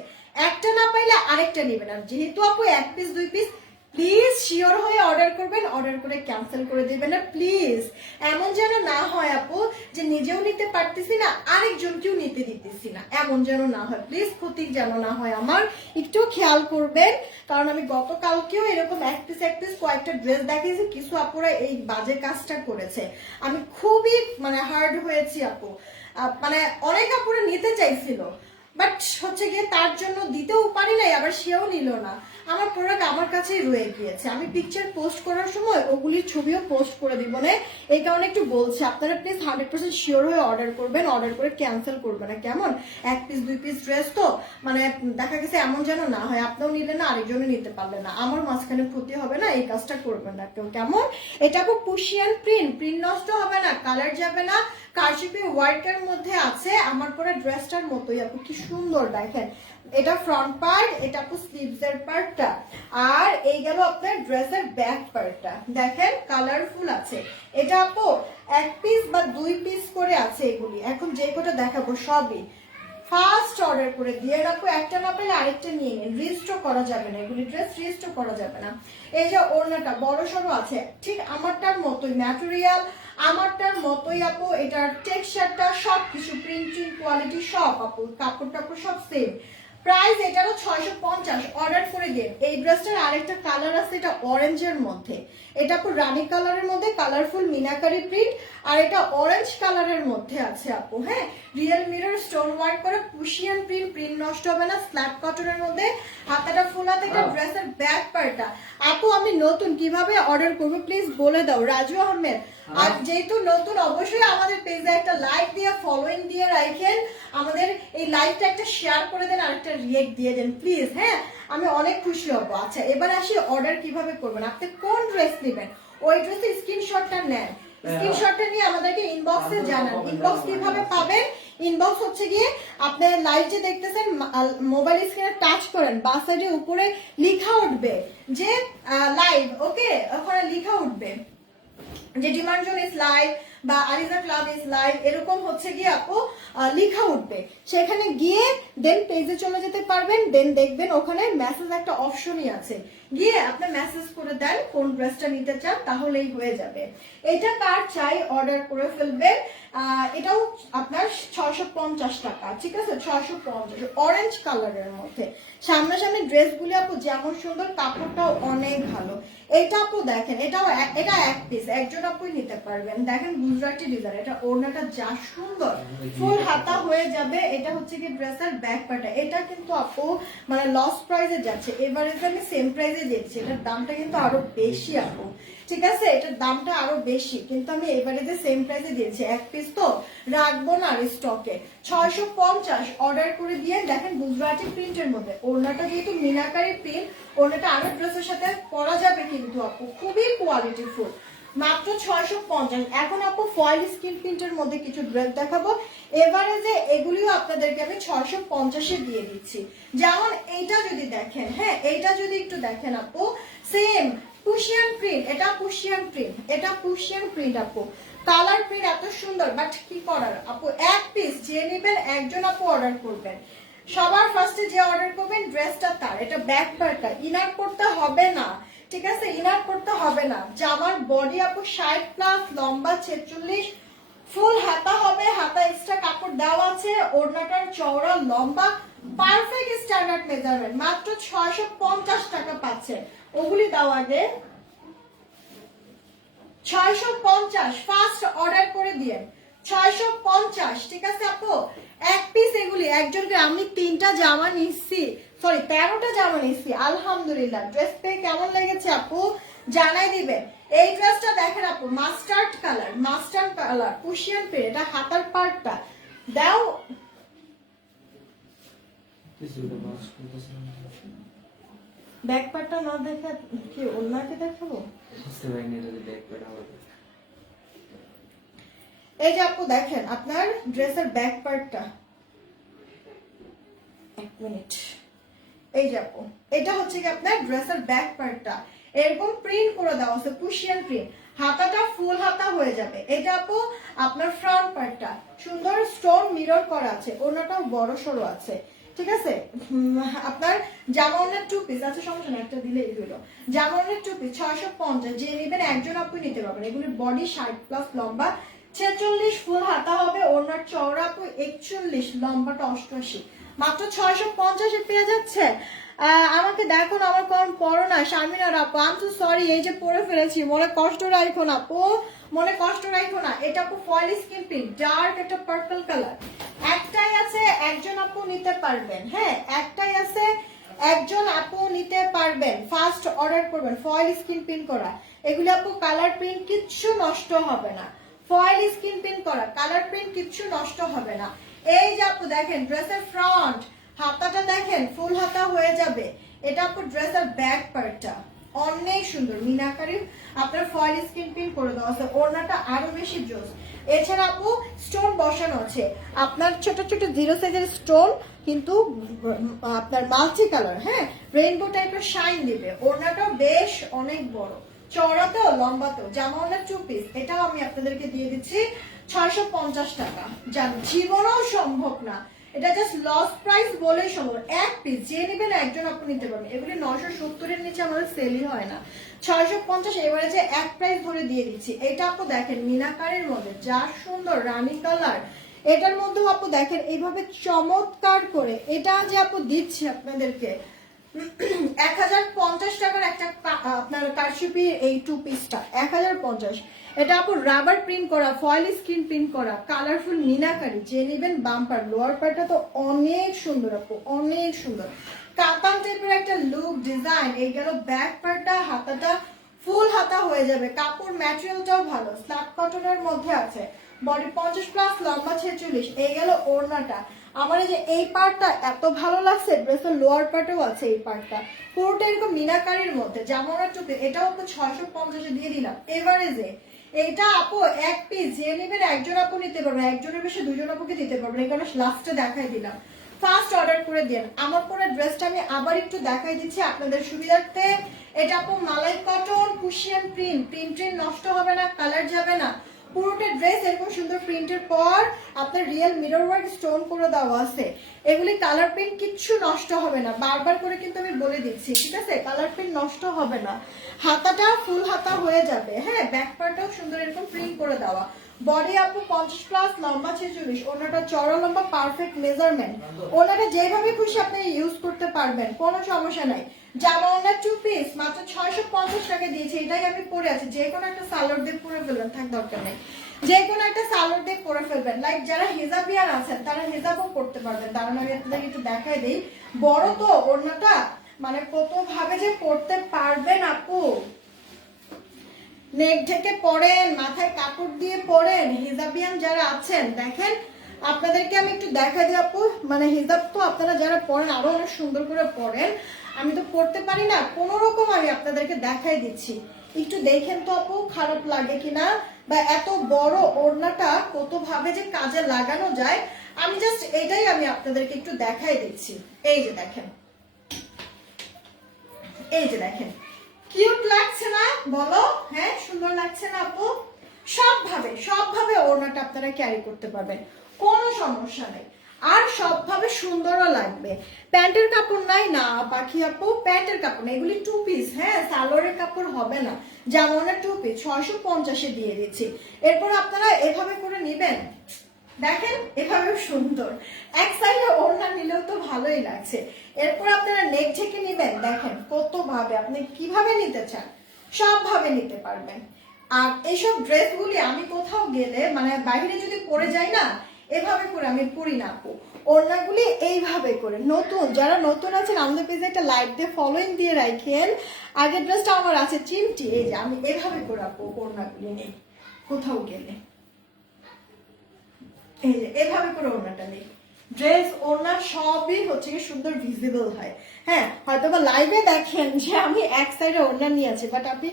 একটা না পাইলে আরেকটা নেবেন। আর যেহেতু আপু 1 পিস 2 পিস, প্লিজ শিওর হয়ে অর্ডার করবেন, অর্ডার করে ক্যান্সেল করে দিবেন না প্লিজ। এমন যেন না হয় আপু যে নিজেও নিতে পারতেছি না আরেকজনকেও নিতে দিতেছি না, এমন যেন না হয় প্লিজ, ক্ষতি যেন না হয় আমার, একটু খেয়াল করবেন। কারণ আমি গতকালকেও এরকম 1 পিস 1 পিস কয়েকটা ড্রেস দেখিয়েছি, কিছু আপুরা এই বাজে কাজটা করেছে, আমি খুবই মানে হার্ড হয়েছি আপু। মানে অনেক আপুরা নিতে চাইছিল, বাট হচ্ছে গিয়ে তার জন্য দিতেও পারি নাই, আবার সেও নিল না। আমার প্রোডাক্ট আমার কাছেই রয়ে গিয়েছে, আমি পিকচার পোস্ট করার সময় ওগুলির ছবিও পোস্ট করে দিব না, এই কারণে একটু বলছি আপনারা প্লিজ 100% শিওর হয়ে অর্ডার করবেন, অর্ডার করে ক্যান্সেল করবেন না কেমন। 1 পিস 2 পিস ড্রেস তো মানে দেখা গেছে এমন যেন না হয় আপনিও নিলেন না আরেকজনে নিতে পারলেন না, আমার মাঝখানে ক্ষতি হবে না, এই কাজটা করবেন না কেউ কেমন। এটা খুব পুশিয়ান প্রিন্ট, প্রিন্ট নষ্ট হবে না, কালার যাবে না, কারচুপি ওয়ার্কের মধ্যে আছে, আমার পরে ড্রেসটার মতোই আপু কি সুন্দর দেখেন। এটা ফ্রন্ট পার্ট, এটা আপু স্লিভস এর পার্টটা, আর এই গেল আপনার ড্রেসের ব্যাক পার্টটা, দেখেন কালারফুল আছে। এটা আপু 1 পিস বা 2 পিস করে আছে এগুলি, এখন যে কটা দেখাবো সবই ফার্স্ট অর্ডার করে দিয়ে রাখো, একটা না পেলে আরেকটা নিয়ে নিন, রিস্টও করা যাবে না, এগুলি ড্রেস রিস্টও করা যাবে না। এই যে ওড়নাটা বড় সড়ো আছে, ঠিক আমারটার মতোই ম্যাটেরিয়াল, আমারটার মতোই আপু, এটার টেক্সচারটা সবকিছু প্রিন্টিং কোয়ালিটি সব আপু, কাপড় টাপড় সব সেম। প্রাইস এটারও 650, অর্ডার করে দিন। এই ড্রেসটার আরেকটা কালার আছে, এটা অরেঞ্জের মধ্যে, এটা আপু রানী কালারের মধ্যে কালারফুল মিনাকারি প্রিন্ট, আর এটা অরেঞ্জ কালারের মধ্যে আছে আপু। হ্যাঁ, রিয়েল মিরর স্টোন ওয়ার্ক করে পুশিয়ান প্রিন্ট, প্রিন্ট নষ্ট হবে না, স্ল্যাব কটনের মধ্যে, হাতাটা ফুল হাতে, একটা ড্রেসের ব্যাক পার্টটা। আপু আমি নতুন, কিভাবে অর্ডার করবো প্লিজ বলে দাও রাজু আহমেদ। আর যেহেতু নতুন অবশ্যই আমাদের পেজে একটা লাইক দিয়ে ফলোইং দিয়ে রাখেন, আমাদের এই লাইভটা একটা শেয়ার করে দেন আর একটা রিয়েক্ট দিয়ে দেন প্লিজ। হ্যাঁ, আমি অনেক খুশি হব। আচ্ছা এবার আসি অর্ডার কিভাবে করবেন, আপনি কোন ড্রেস নেবেন ওই ড্রেসের স্ক্রিনশটটা নেন, স্ক্রিনশটটা নিয়ে আমাদেরকে ইনবক্সে জানান। ইনবক্স কিভাবে পাবেন, ইনবক্স হচ্ছে গিয়ে আপনি লাইভ যে দেখতেছেন মোবাইল স্ক্রিনে টাচ করেন, বাঁ সাইডে উপরে লেখা উঠবে যে লাইভ, ওকে, ওখানে লেখা উঠবে যে ডিমান্ড জোন ইজ লাইভ বা আরিজা ক্লাব ইজ লাইভ, এরকম হচ্ছে গিয়ে আপু লেখা উঠবে, সেখানে গিয়ে দেন পেজে চলে যেতে পারবেন, দেন দেখবেন ওখানে মেসেজ একটা অপশনই আছে, গিয়ে আপনি মেসেজ করে দেন কোন ড্রেসটা নিতে চান, তাহলেই হয়ে যাবে। এটা কার চাই অর্ডার করে ফেলবেন। এটাও আপনার 650 টাকা, ঠিক আছে, 650, অরেঞ্জ কালারের মধ্যে। সামনাসামনি ড্রেসগুলি আপু যেমন সুন্দর, কাপড়টাও অনেক ভালো। এটা আপু দেখেন, এটা 1 পিস, একজন আপুই নিতে পারবেন। দেখেন গুজরাটি ডিজাইন, এটা ওড়নাটা যা সুন্দর, ফুল হাতা হয়ে যাবে। এটা হচ্ছে কি ড্রেসের ব্যাক পার্টটা, এটা কিন্তু আপু মানে লস প্রাইসে যাচ্ছে, এবারে আমি সেম প্রাইসে দিচ্ছি, এটার দামটা কিন্তু আরো বেশি আপু, ঠিক আছে, এটার দামটা আরো বেশি, কিন্তু আমি এবারে যে সেম প্রাইসে দিয়েছি, 1 পিস তো রাখবো না আর স্টকে। 650 অর্ডার করে দিয়ে দেখেন গুজরাটি প্রিন্টের মধ্যে, ওড়নাটা যেহেতু মিনাকারি প্রিন্ট, ওড়নাটা আরো ড্রেসের সাথে পরা যাবে কিন্তু আপু, খুবই কোয়ালিটিফুল, মাত্র 650। এখন আপু ফয়েল স্কিন প্রিন্টের মধ্যে কিছু ড্রেস দেখাবো, এবারে যে এগুলিও আপনাদেরকে আমি 650-এ দিয়ে দিচ্ছি। যেমন এইটা যদি দেখেন, হ্যাঁ এইটা যদি একটু দেখেন আপু, সেম পুশিয়ান প্রিন্ট, এটা পুশিয়ান প্রিন্ট, এটা পুশিয়ান প্রিন্ট আপু, কালার প্রিন্ট এত সুন্দর, বাট কি করার আপু, 1 পিস যে নেবেন একজন আপু অর্ডার করবেন, সবার ফার্স্টে যে অর্ডার করবেন ড্রেসটা তার। এটা ব্যাক পার্টটা, ইনার করতে হবে না, ঠিক আছে, ইনার করতে হবে না। জামার বডি আপু 60 প্লাস, লম্বা 46, ফুল হাতা হবে, হাতা এক্সট্রা কাপড় দেওয়া আছে, ওড়নাটার চওড়া লম্বা, পারফেক্ট স্ট্যান্ডার্ড মেজারমেন্ট, মাত্র 650 টাকা পাচ্ছেন। ওগুলি দাও আগে, 650 ফার্স্ট অর্ডার করে দিয়ে, 650, ঠিক আছে আপু। 1 পিস এগুলি একজনকে, আমি 3টা জামা নিচ্ছি, সরি 13টা জামা নিচ্ছি, আলহামদুলিল্লাহ। ড্রেস পেয়ে কেমন লেগেছে আপু জানাই দিবেন। এই ড্রেসটা দেখেন আপু, মাস্টার্ড কালার কুশিয়ান প্রিন্ট, এটা হাতার পার্টটা দাও, ব্যাক পার্টটা না দেখা কি ওনাকে দেখাবো, এই যে আপু দেখেন আপনার ড্রেসের ব্যাক পার্টটা, এক মিনিট, এই যে আপু এটা হচ্ছে কি আপনার ড্রেসের ব্যাক পার্টটা, এরকম প্রিন্ট করে দেওয়া আছে কুশিয়ান প্রিন্ট, হাতাটা ফুল হাতা হয়ে যাবে। এটা আপু আপনার ফ্রন্ট পার্টটা সুন্দর স্টোন মিরর করা আছে, ওনাটাও বড় সড়ো আছে, ঠিক আছে। আপনার জামানের 2 পিস আছে, সমস্যা না, একটা দিলেই হলো। জামানের 2 পিস 650, যে নেবেন একজন আপু নিতে পারবেন। এগুলির বডি 60 প্লাস, লম্বা 46, ফুল হাতা হবে, ওনার চওড়া আপু 41, লম্বাটা 88, মাত্র 650 পেয়ে যাচ্ছে। আমাকে দেখো না, আমার কম পড়ো না শামিনা আপু, আম তো সরি, এই যে পরে ফেলেছি, মনে কষ্ট রাখো না আপু, মনে কষ্ট রাখো না। এটা আপু ফয়েল স্কিন প্রিন্ট, ডার্ক একটা পার্পল কালার, একটাই আছে একজন আপু নিতে পারবেন, হ্যাঁ একটাই আছে একজন আপু নিতে পারবেন, ফার্স্ট অর্ডার করবেন। ফয়েল স্কিন প্রিন্ট করা, এগুলো আপু কালার প্রিন্ট কিচ্ছু নষ্ট হবে না, ফয়েল স্কিন প্রিন্ট করা, কালার প্রিন্ট কিচ্ছু নষ্ট হবে না। এই যে আপু দেখেন ড্রেসের ফ্রন্ট হাতাটা দেখেন ফুল হাতা হয়ে যাবে, এটা আপু ড্রেসের ব্যাক পার্টটা অনেক সুন্দর মিনাকারি আপনার ফয়েল স্কিন প্রিন্ট করে দেওয়া আছে, ওড়নাটা আরো বেশি জোস। এছাড়া আপু স্টোন বসানো আছে, আপনার ছোট ছোট 0 সাইজের স্টোন, কিন্তু আপনার মাল্টি কালার, হ্যাঁ রেইনবো টাইপের শাইন দিবে। ওড়নাটাও বেশ অনেক বড়, চওড়াতেও লম্বাতেও। জামাওয়ালা 2 পিস, এটাও আমি আপনাদেরকে দিয়ে দিচ্ছি 650 টাকা। জান জীবনেও সম্ভব না, এটা জাস্ট লস প্রাইস বলেই সম্ভব। এক পিস যে নেবেন একজন আপনি নিতে পারবেন, এগুলি 970 এর নিচে আমাদের সেলই হয় না। 650 এবারে যে এক প্রাইস ধরে দিয়ে দিচ্ছি। এটা আপু দেখেন মিনাকারের মধ্যে যা সুন্দর রানী কালার, এটার মধ্যে আপু দেখেন এইভাবে চমৎকার করে এটা যে আপু দিচ্ছি আপনাদেরকে 1050 টাকার একটা আপনার কারচুপি এই 2 পিসটা 1050। এটা আপু রাবার প্রিন্ট করা, ফয়েল স্ক্রিন প্রিন্ট করা, কালারফুল মিনাকারি, যে নেবেন বাম্পার। লোয়ার পার্টটা তো অনেক সুন্দর আপু, অনেক সুন্দর কাতান টাইপের একটা লুক ডিজাইন। এই গেল ব্যাক পার্টটা, হাতাটা ফুল হাতা হয়ে যাবে, কাপড় ম্যাটেরিয়ালটাও ভালো, স্ল্যাব কটনের মধ্যে আছে, বডি 50 প্লাস, লম্বা 46। এই গেল ওড়নাটা। আমার এই যে এই পার্টটা এত ভালো লাগছে, ড্রেসের লোয়ার পার্টেও আছে এই পার্টটা, পুরোটা এরকম মিনাকারির মধ্যে। জামানোর টুপি এটাও আপু 650 দিয়ে দিলাম এভারেজে। এটা আপু এক পিস যে নেবেন একজন আপু নিতে পারবেন, একজনের বেশি দুজন আপুকে দিতে পারবেন, এই কারণে লাস্টে দেখাই দিলাম। ফার্স্ট অর্ডার করে দেন। আমার পরে ড্রেসটা আমি আবার একটু দেখাই দিচ্ছি আপনাদের সুবিধার্থে। এটা আপু মালাই কটন কুশিয়ান প্রিন্ট, প্রিন্ট নষ্ট হবে না, কালার যাবে না, পুরোটা ড্রেস এরকম সুন্দর প্রিন্টের পর আপনার রিয়েল মিরর ওয়ার্ক স্টোন করে দেওয়া আছে। এগুলি কালার প্রিন্ট কিচ্ছু নষ্ট হবে না, বারবার করে কিন্তু আমি বলে দিচ্ছি, ঠিক আছে, কালার প্রিন্ট নষ্ট হবে না। হাতাটা ফুল হাতা হয়ে যাবে, হ্যাঁ ব্যাক পার্টটাও সুন্দর এরকম প্রিন্ট করে দেওয়া। বডি আপু 50 প্লাস, লম্বা 46, ওনাটা চড়া লম্বা পারফেক্ট মেজারমেন্ট, ওনাটা যেভাবে খুশি আপনি ইউজ করতে পারবেন, কোনো সমস্যা নাই। জামা ওনার 2 পিস মাত্র 650 টাকা দিয়েছে, এটাই আমি পরে আছি। যে কোনো একটা সালোয়ার দিয়ে পরে ফেলবেন, থাক দরকার নেই, যে কোনো একটা সালোয়ার দিয়ে পরে ফেলবেন। লাইক যারা হিজাবিয়ান আছেন তারা হিজাবও করতে পারবেন। কারণ আমি আপনাদেরকে একটু দেখাই দিই, বড় তো ওড়নাটা, মানে কত ভাবে যে পড়তে পারবেন আপু। নেক ঢেকে পড়েন, মাথায় কাপড় দিয়ে পড়েন, হিজাবিয়ান যারা আছেন দেখেন, আপনাদেরকে আমি একটু দেখা দিই আপু। মানে হিজাব তো আপনারা যারা পড়েন আরো অনেক সুন্দর করে পড়েন, আমি তো পড়তে পারি না, কোন রকম আমি আপনাদেরকে দেখাই দিচ্ছি, একটু দেখেন তো আপু খারাপ লাগে কিনা, বা এত বড় ওড়নাটা কত ভাবে যে কাজে লাগানো যায়, আমি জাস্ট এটাই আমি আপনাদেরকে একটু দেখাই দিচ্ছি। এই যে দেখেন, এই যে দেখেন, কিউট লাগছে না বলো? হ্যাঁ সুন্দর লাগছে না আপু? সবভাবে ওড়নাটা আপনারা ক্যারি করতে পারবেন, কোনো সমস্যা নেই, আর সবভাবে সুন্দরও লাগবে। প্যান্টের কাপড় নাই না পাখি আপু, প্যান্টের কাপড় না, এগুলি 2 পিস, হ্যাঁ সালোয়ারের কাপড় হবে না। জামানা 2 পিস 650 দিয়ে দিচ্ছি। এরপর আপনারা এভাবে করে নেবেন, দেখেন এভাবে সুন্দর, এক সাইডে ওড়না নিলেও তো ভালোই লাগছে। এরপর আপনারা নেক ঢেকে নেবেন, দেখেন কত ভাবে আপনি কিভাবে নিতে চান সবভাবে নিতে পারবেন। আর এইসব ড্রেসগুলি আমি কোথাও গেলে মানে বাইরে যদি পরে যাই না, এভাবে করে আমি পরি না আপু, ওড়নাগুলি এইভাবে করে। নতুন যারা নতুন আছেন আমাদের পেজে একটা লাইক দিয়ে ফলোইং দিয়ে রাখেন। আগের ড্রেসটা আমার আছে চিমটি, এই যে আমি এভাবে করে আপু ওড়নাগুলি নেই কোথাও গেলে, এই যে এভাবে করে ওড়নাটা নেই। ড্রেস ওড়না সবই হচ্ছে কি সুন্দর ভিজিবল হয়। হ্যাঁ হয়তো বা লাইভে দেখেন যে আমি এক সাইডে ওড়না নিয়ে আছি, বাট আপনি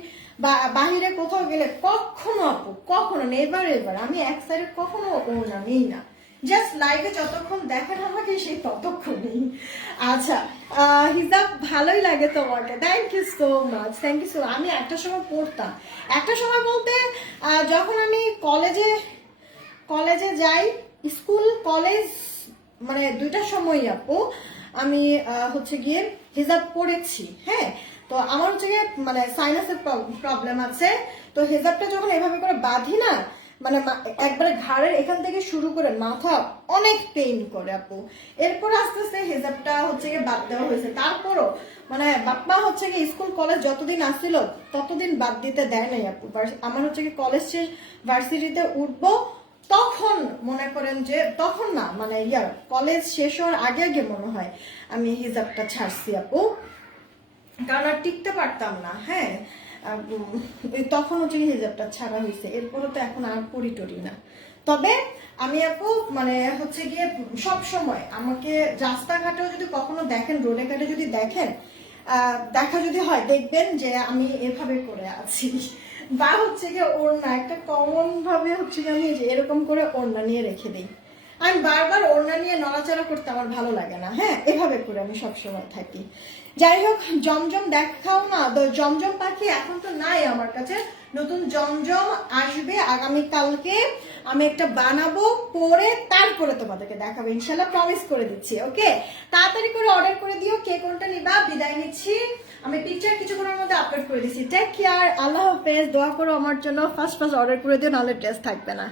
বাহিরে কোথাও গেলে কখনো আপু কখনো নেভার এভার আমি এক সাইডে কখনো ওড়না নেই না, জাস্ট লাইভে যতক্ষণ দেখেন আমাকে সেই ততক্ষণই। আচ্ছা হিজাব ভালোই লাগে তোমাকে, thank you so much, thank you so. আমি একটা সময় পড়তাম, একটা সময় বলতে যখন আমি কলেজে যাই, স্কুল কলেজ মানে দুইটার সময় আপু আমি হচ্ছে গিয়ে হিজাব পড়েছি। হ্যাঁ, তো আমার হচ্ছে গিয়ে মানে সাইনাসের প্রবলেম আছে, তো হিজাবটা যখন এভাবে করে বাঁধি না, মানে একবারে ঘাড়ের এখান থেকে শুরু করে মাথা অনেক পেইন করে আপু। এরপর আস্তে আস্তে হিজাবটা হচ্ছে গিয়ে বাদ দেওয়া হয়েছে। তারপরও মানে বাপ্পা হচ্ছে গিয়ে স্কুল কলেজ যতদিন আসছিল ততদিন বাদ দিতে দেয় নাই আপু। আমার হচ্ছে গিয়ে কলেজ শেষ, ভার্সিটিতে উঠবো, তখন মনে করেন যে তখন না মানে কলেজ শেষ হওয়ার আগে আগে মনে হয় আমি হিজাবটা ছাড়ছি আপু, কারণ আর টিকতে পারতাম না। হ্যাঁ, তখন হচ্ছে হিজাবটা ছাড়া হয়েছে, এরপরে তো এখন আর পরি টরি না। তবে আমি আপু মানে হচ্ছে গিয়ে সব সময় আমাকে রাস্তাঘাটেও যদি কখনো দেখেন, রোডে ঘাটে যদি দেখেন, দেখা যদি হয় দেখবেন যে আমি এভাবে করে আছি, বা হচ্ছে গিয়ে ওড়না একটা কমন ভাবে হচ্ছে গিয়ে আমি যে এরকম করে ওড়না নিয়ে রেখে দিই। আমি বারবার ওড়না নিয়ে নড়াচড়া করতে আমার ভালো লাগে না। হ্যাঁ, এভাবে করে আমি সবসময় থাকি। যাই হোক, জমজম দেখাও না, জমজম পাখি এখন তো নাই আমার কাছে, নতুন জমজম আসবে আগামীকালকে, আমি একটা বানাবো, পরে তারপরে তোমাদেরকে দেখাবো ইনশাল্লাহ, প্রমিস করে দিচ্ছি। ওকে, তাড়াতাড়ি করে অর্ডার করে দিও, কে কোনটা নিবা। বিদায় নিচ্ছি, আমি পিকচার কিছুক্ষণের মধ্যে আপলোড করে দিচ্ছি। টেক কেয়ার, আল্লাহ হাফেজ, দোয়া করো আমার জন্য, ফার্স্ট অর্ডার করে দিও, নাহলে ড্রেস থাকবে না।